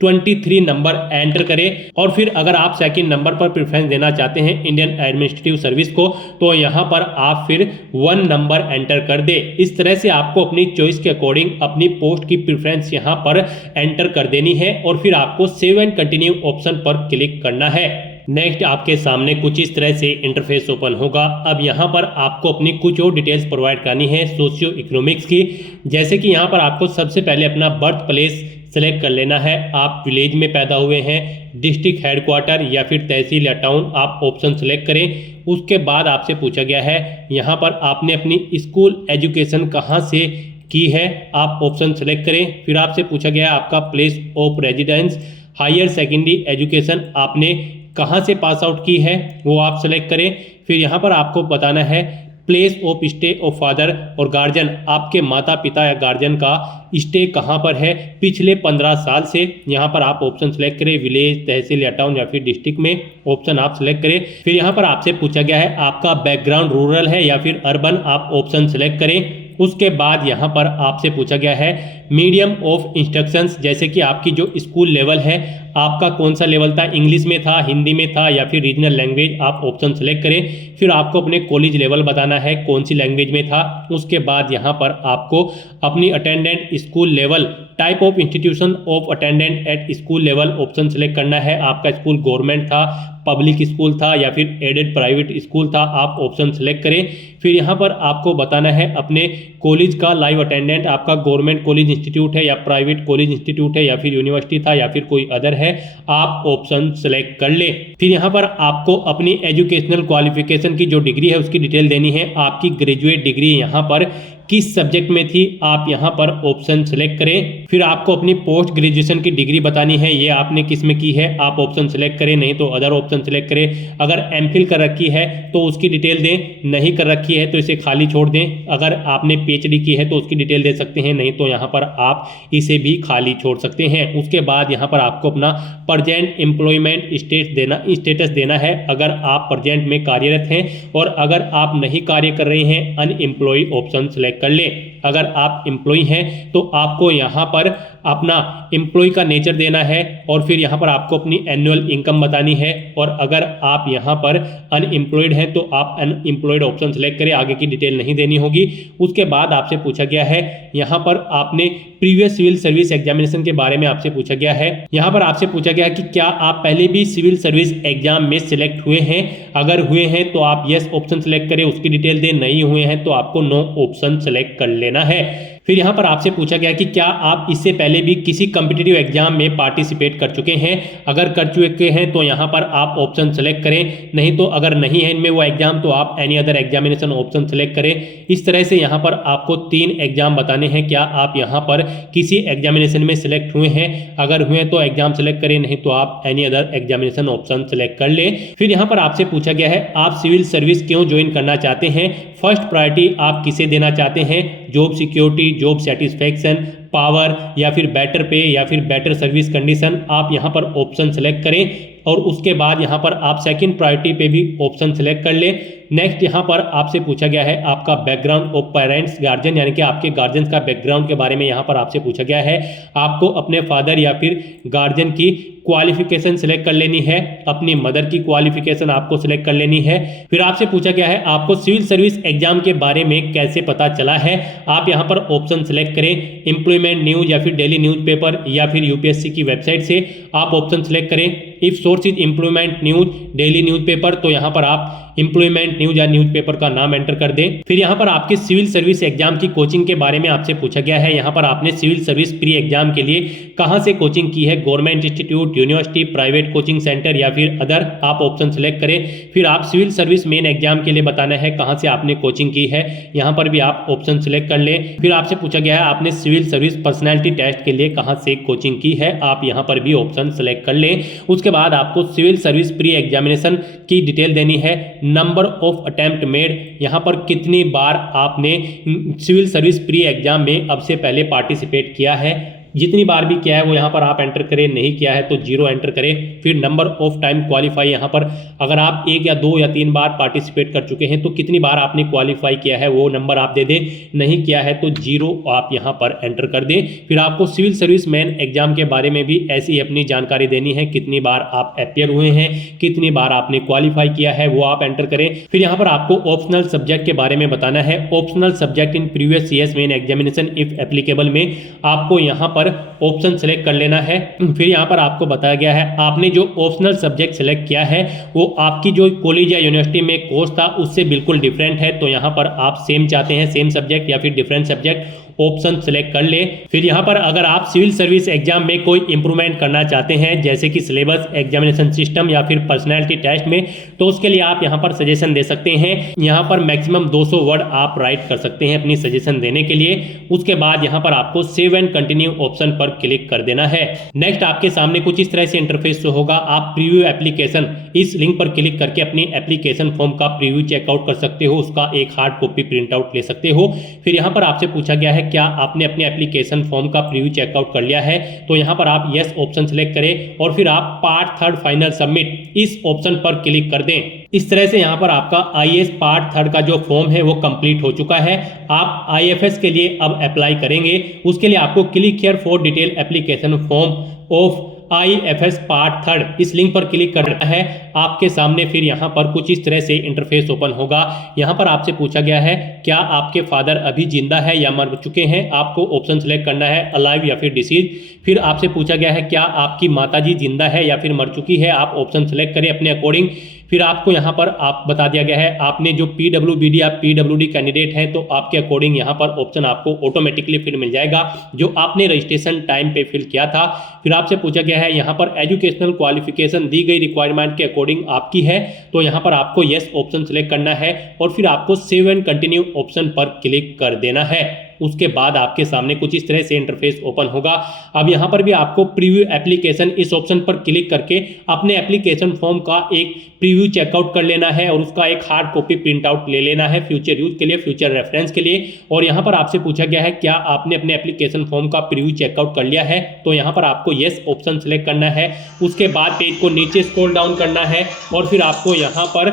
23 नंबर एंटर करें। और फिर अगर आप सेकंड नंबर पर प्रेफरेंस देना चाहते हैं इंडियन एडमिनिस्ट्रेटिव सर्विस को, तो यहाँ पर आप फिर 1 नंबर एंटर कर दे। इस तरह से आपको अपनी चॉइस के अकॉर्डिंग अपनी पोस्ट की प्रेफरेंस यहाँ पर एंटर कर देनी है और फिर आपको सेव एंड कंटिन्यू ऑप्शन पर क्लिक करना है। नेक्स्ट आपके सामने कुछ इस तरह से इंटरफेस ओपन होगा। अब यहाँ पर आपको अपनी कुछ और डिटेल्स प्रोवाइड करनी है सोशियो इकोनॉमिक्स की, जैसे कि यहाँ पर आपको सबसे पहले अपना बर्थ प्लेस सेलेक्ट कर लेना है। आप विलेज में पैदा हुए हैं, डिस्ट्रिक्ट हेडक्वार्टर या फिर तहसील या टाउन, आप ऑप्शन सेलेक्ट करें। उसके बाद आपसे पूछा गया है यहाँ पर आपने अपनी स्कूल एजुकेशन कहाँ से की है, आप ऑप्शन सेलेक्ट करें। फिर आपसे पूछा गया है आपका place of residence, higher secondary education आपने कहाँ से पास आउट की है वो आप सेलेक्ट करें। फिर यहाँ पर आपको बताना है place of stay of father और गार्जियन, आपके माता पिता या गार्जियन का स्टे कहाँ पर है पिछले 15 साल से। यहाँ पर आप ऑप्शन सेलेक्ट करें, विलेज, तहसील या टाउन या फिर डिस्ट्रिक्ट में ऑप्शन आप सेलेक्ट करें। फिर यहाँ पर आपसे पूछा गया है आपका बैकग्राउंड रूरल है या फिर अर्बन, आप ऑप्शन सेलेक्ट करें। उसके बाद यहाँ पर आपसे पूछा गया है मीडियम ऑफ इंस्ट्रक्शंस, जैसे कि आपकी जो स्कूल लेवल है आपका कौन सा लेवल था, इंग्लिश में था, हिंदी में था या फिर रीजनल लैंग्वेज, आप ऑप्शन सेलेक्ट करें। फिर आपको अपने कॉलेज लेवल बताना है कौन सी लैंग्वेज में था। उसके बाद यहाँ पर आपको अपनी attendant school level, type of institution of attendant at school level option select करना है। आपका स्कूल गवर्नमेंट था, पब्लिक स्कूल था या फिर एडेड प्राइवेट स्कूल था, आप ऑप्शन सेलेक्ट करें। फिर यहाँ पर आपको बताना है अपने कॉलेज का लाइव अटेंडेंट, आपका गवर्नमेंट कॉलेज इंस्टीट्यूट है या प्राइवेट कॉलेज इंस्टीट्यूट है या फिर यूनिवर्सिटी था या फिर कोई अदर है, आप ऑप्शन सेलेक्ट कर लें। फिर यहाँ पर आपको अपनी एजुकेशनल क्वालिफिकेशन की जो डिग्री है उसकी डिटेल देनी है। आपकी ग्रेजुएट डिग्री यहाँ पर किस सब्जेक्ट में थी, आप यहाँ पर ऑप्शन सेलेक्ट करें। फिर आपको अपनी पोस्ट ग्रेजुएशन की डिग्री बतानी है, ये आपने किस में की है, आप ऑप्शन सेलेक्ट करें, नहीं तो अदर ऑप्शन सेलेक्ट करें। अगर एमफिल कर रखी है तो उसकी डिटेल दें, नहीं कर रखी है तो इसे खाली छोड़ दें। अगर आपने पीएचडी की है तो उसकी डिटेल दे सकते हैं, नहीं तो यहाँ पर आप इसे भी खाली छोड़ सकते हैं। उसके बाद यहाँ पर आपको अपना प्रेजेंट एम्प्लॉयमेंट स्टेटस देना है, अगर आप प्रेजेंट में कार्यरत हैं, और अगर आप नहीं कार्य कर रहे हैं अनएम्प्लॉय ऑप्शन सेलेक्ट कर लें। अगर आप एम्प्लॉय हैं तो आपको यहाँ पर अपना एम्प्लॉय का नेचर देना है और फिर यहाँ पर आपको अपनी एनुअल इनकम बतानी है। और अगर आप यहाँ पर अनएम्प्लॉयड हैं तो आप अनएम्प्लॉयड ऑप्शन सेलेक्ट करें, आगे की डिटेल नहीं देनी होगी। उसके बाद आपसे पूछा गया है यहाँ पर आपने प्रीवियस सिविल सर्विस एग्जामिनेशन के बारे में आपसे पूछा गया है। यहाँ पर आपसे पूछा गया है कि क्या आप पहले भी सिविल सर्विस एग्जाम में सिलेक्ट हुए हैं, अगर हुए हैं तो आप यस ऑप्शन सेलेक्ट करें, उसकी डिटेल दें, नहीं हुए हैं तो आपको नो ऑप्शन सेलेक्ट कर लेना है। फिर यहाँ पर आपसे पूछा गया कि क्या आप इससे पहले भी किसी कॉम्पिटिटिव एग्जाम में पार्टिसिपेट कर चुके हैं, अगर कर चुके हैं तो यहाँ पर आप ऑप्शन सेलेक्ट करें, नहीं तो अगर नहीं है इनमें वो एग्जाम तो आप any other examination option select करें। इस तरह से यहाँ पर आपको 3 एग्जाम बताने हैं, क्या आप यहाँ पर किसी एग्जामिनेशन में सिलेक्ट हुए हैं, अगर हुए तो एग्जाम सेलेक्ट करें, नहीं तो आप any other examination option select कर लें। फिर यहाँ पर आपसे पूछा गया है आप सिविल सर्विस क्यों ज्वाइन करना चाहते हैं, फर्स्ट प्रायोरिटी आप किसे देना चाहते हैं, job security, job satisfaction, power या फिर बेटर पे या फिर बेटर सर्विस कंडीशन, आप यहाँ पर ऑप्शन सेलेक्ट करें। और उसके बाद यहाँ पर आप सेकंड प्रायोरिटी पे भी ऑप्शन सेलेक्ट कर लें। नेक्स्ट यहाँ पर आपसे पूछा गया है आपका बैकग्राउंड ऑफ पेरेंट्स गार्जियन, यानी कि आपके गार्जियंस का बैकग्राउंड के बारे में यहाँ पर आपसे पूछा गया है। आपको अपने फादर या फिर गार्जियन की क्वालिफिकेशन सिलेक्ट कर लेनी है, अपनी मदर की क्वालिफिकेशन आपको सिलेक्ट कर लेनी है। फिर आपसे पूछा गया है आपको सिविल सर्विस एग्जाम के बारे में कैसे पता चला है, आप यहाँ पर ऑप्शन सेलेक्ट करें, एम्प्लॉयमेंट न्यूज या फिर डेली न्यूज़पेपर या फिर यूपीएससी की वेबसाइट से आप ऑप्शन सेलेक्ट करें। If source is employment news, daily newspaper, तो यहाँ पर आप एम्प्लॉयमेंट न्यूज या न्यूज़पेपर का नाम एंटर कर दें। फिर यहाँ पर आपके सिविल सर्विस एग्जाम की कोचिंग के बारे में आपसे पूछा गया है, यहाँ पर आपने सिविल सर्विस प्री एग्जाम के लिए कहाँ से कोचिंग की है, government institute, university, private coaching centre या फिर अदर, आप ऑप्शन सेलेक्ट करें। फिर आप सिविल सर्विस मेन एग्जाम के लिए बताना है कहाँ से आपने कोचिंग की है, यहाँ पर भी आप ऑप्शन सेलेक्ट कर लें। फिर आपसे पूछा गया है आपने सिविल सर्विस पर्सनैलिटी टेस्ट के लिए कहाँ से कोचिंग की है, आप यहाँ पर भी ऑप्शन सेलेक्ट कर लें। उसके बाद आपको सिविल सर्विस प्री एग्जामिनेशन की डिटेल देनी है, नंबर ऑफ अटेम्प्ट मेड, यहाँ पर कितनी बार आपने सिविल सर्विस प्री एग्जाम में अब से पहले पार्टिसिपेट किया है, जितनी बार भी किया है वो यहाँ पर आप एंटर करें, नहीं किया है तो 0 एंटर करें। फिर नंबर ऑफ टाइम क्वालिफाई, यहाँ पर अगर आप 1 या 2 या 3 बार पार्टिसिपेट कर चुके हैं तो कितनी बार आपने क्वालिफाई किया है वो नंबर आप दे दें, नहीं किया है तो 0 आप यहाँ पर एंटर कर दें। फिर आपको सिविल सर्विस मैन एग्जाम के बारे में भी ऐसी ही अपनी जानकारी देनी है, कितनी बार आप अपियर हुए हैं, कितनी बार आपने क्वालिफाई किया है वो आप एंटर करें। फिर यहाँ पर आपको ऑप्शनल सब्जेक्ट के बारे में बताना है, optional subject in previous years main examination if applicable में आपको यहाँ पर ऑप्शन सेलेक्ट कर लेना है। फिर यहाँ पर आपको बताया गया है आपने जो ऑप्शनल सब्जेक्ट सेलेक्ट किया है वो आपकी जो कॉलेज या यूनिवर्सिटी में कोर्स था उससे बिल्कुल डिफरेंट है। तो यहाँ पर आप सेम चाहते हैं, सेम सब्जेक्ट या फिर डिफरेंट सब्जेक्ट, ऑप्शन सेलेक्ट कर ले। फिर यहाँ पर अगर आप सिविल सर्विस एग्जाम में कोई इंप्रूवमेंट करना चाहते हैं जैसे कि सिलेबस, एग्जामिनेशन सिस्टम या फिर पर्सनैलिटी टेस्ट में, तो उसके लिए आप यहाँ पर सजेशन दे सकते हैं। यहाँ पर मैक्सिमम 200 वर्ड आप राइट कर सकते हैं अपनी सजेशन देने के लिए। उसके बाद यहाँ पर आपको सेव एंड कंटिन्यू ऑप्शन पर क्लिक कर देना है। नेक्स्ट आपके सामने कुछ इस तरह से इंटरफेस होगा। आप प्रीव्यू एप्लीकेशन, इस लिंक पर क्लिक करके अपनी एप्लीकेशन फॉर्म का प्रीव्यू चेकआउट कर सकते हो, उसका एक हार्ड कॉपी प्रिंट आउट ले सकते हो। फिर यहाँ पर आपसे पूछा गया है क्या आपने अपने एप्लीकेशन फॉर्म का प्रीव्यू चेकआउट कर लिया है, तो यहाँ पर आप यस ऑप्शन सेलेक्ट करें और फिर आप पार्ट 3 फाइनल सबमिट इस ऑप्शन पर क्लिक कर दें। इस तरह से यहाँ पर आपका IAS पार्ट 3 का जो फॉर्म है वो कंप्लीट हो चुका है। आप IFS के लिए अब अप्लाई करेंगे। उसके लिए आपको click here for detail application form of IFS part 3 इस लिंक पर क्लिक करना है। आपके सामने फिर यहाँ पर कुछ इस तरह से इंटरफेस ओपन होगा। यहाँ पर आपसे पूछा गया है क्या आपके फादर अभी जिंदा है या मर चुके हैं। आपको ऑप्शन सेलेक्ट करना है अलाइव या फिर डिसीज। फिर आपसे पूछा गया है क्या आपकी माताजी जिंदा है या फिर मर चुकी है। आप ऑप्शन सेलेक्ट करें अपने अकॉर्डिंग। फिर आपको यहाँ पर आप बता दिया गया है आपने जो PWBD या PWD कैंडिडेट हैं तो आपके अकॉर्डिंग यहाँ पर ऑप्शन आपको ऑटोमेटिकली फिर मिल जाएगा जो आपने रजिस्ट्रेशन टाइम पे फिल किया था। फिर आपसे पूछा गया है यहाँ पर एजुकेशनल क्वालिफिकेशन दी गई रिक्वायरमेंट के अकॉर्डिंग आपकी है, तो यहाँ पर आपको यस ऑप्शन सेलेक्ट करना है और फिर आपको सेव एंड कंटिन्यू ऑप्शन पर क्लिक कर देना है। उसके बाद आपके सामने कुछ इस तरह से इंटरफेस ओपन होगा। अब यहाँ पर भी आपको प्रीव्यू एप्लीकेशन इस ऑप्शन पर क्लिक करके अपने एप्लीकेशन फॉर्म का एक प्रीव्यू चेकआउट कर लेना है और उसका एक हार्ड कॉपी प्रिंट आउट ले लेना है फ्यूचर यूज के लिए, फ्यूचर रेफरेंस के लिए। और यहाँ पर आपसे पूछा गया है क्या आपने अपने एप्लीकेशन फॉर्म का प्रीव्यू चेकआउट कर लिया है, तो यहाँ पर आपको यस ऑप्शन सेलेक्ट करना है। उसके बाद पेज को नीचे स्क्रॉल डाउन करना है और फिर आपको यहाँ पर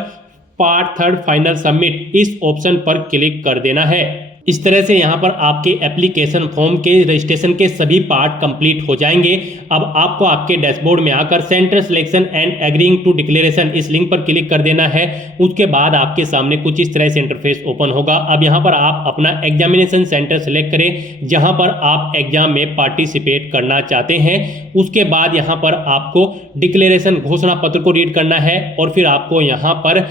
पार्ट 3 फाइनल सबमिट इस ऑप्शन पर क्लिक कर देना है। इस तरह से यहाँ पर आपके एप्लीकेशन फॉर्म के रजिस्ट्रेशन के सभी पार्ट कंप्लीट हो जाएंगे। अब आपको आपके डैशबोर्ड में आकर centre selection and agreeing to declaration इस लिंक पर क्लिक कर देना है। उसके बाद आपके सामने कुछ इस तरह से इंटरफेस ओपन होगा। अब यहाँ पर आप अपना एग्जामिनेशन सेंटर सेलेक्ट करें जहाँ पर आप एग्जाम में पार्टिसिपेट करना चाहते हैं। उसके बाद यहाँ पर आपको डिक्लेरेशन घोषणा पत्र को रीड करना है और फिर आपको यहाँ पर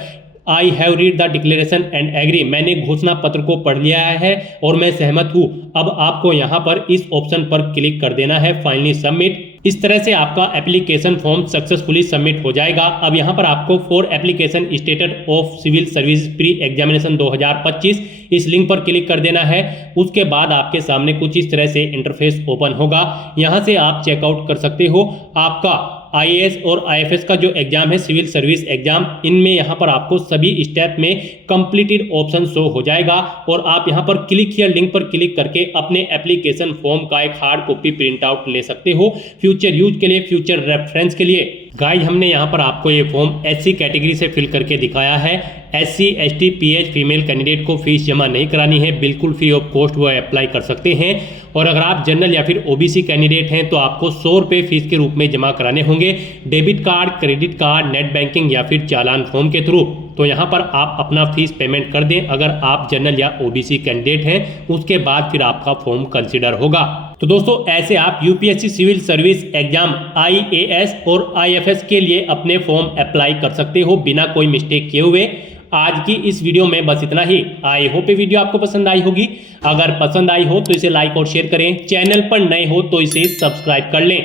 I have read the declaration and agree, मैंने घोषणा पत्र को पढ़ लिया है और मैं सहमत हूँ। अब आपको यहाँ पर इस ऑप्शन पर क्लिक कर देना है फाइनली सबमिट। इस तरह से आपका एप्लीकेशन फॉर्म सक्सेसफुली सबमिट हो जाएगा। अब यहाँ पर आपको for application status of civil service pre examination 2025 इस लिंक पर क्लिक कर देना है। उसके बाद आपके सामने कुछ इस तरह से इंटरफेस ओपन होगा। यहाँ से आप चेकआउट कर सकते हो आपका IAS और IFS का जो एग्जाम है सिविल सर्विस एग्जाम, इनमें यहाँ पर आपको सभी स्टेप में कंप्लीटेड ऑप्शन शो हो जाएगा और आप यहाँ पर क्लिक हियर लिंक पर क्लिक करके अपने एप्लीकेशन फॉर्म का एक हार्ड कॉपी प्रिंट आउट ले सकते हो फ्यूचर यूज के लिए, फ्यूचर रेफरेंस के लिए। गाइज हमने यहाँ पर आपको ये फॉर्म SC कैटेगरी से फिल करके दिखाया है। SC ST PH female candidate को फीस जमा नहीं करानी है, बिल्कुल फ्री ऑफ कॉस्ट वो अप्लाई कर सकते हैं। और अगर आप जनरल या फिर OBC कैंडिडेट हैं तो आपको 100 रुपये फीस के रूप में जमा कराने होंगे debit card, credit card, net banking या फिर चालान फॉर्म के थ्रू। तो यहाँ पर आप अपना फीस पेमेंट कर दें अगर आप जनरल या OBC कैंडिडेट हैं, उसके बाद फिर आपका फॉर्म कंसिडर होगा। तो दोस्तों ऐसे आप UPSC civil service exam IAS और IFS के लिए अपने फॉर्म अप्लाई कर सकते हो बिना कोई मिस्टेक किए हुए। आज की इस वीडियो में बस इतना ही। आई होप ये वीडियो आपको पसंद आई होगी। अगर पसंद आई हो तो इसे लाइक और शेयर करें। चैनल पर नए हो तो इसे सब्सक्राइब कर लें।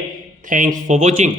Thanks for watching.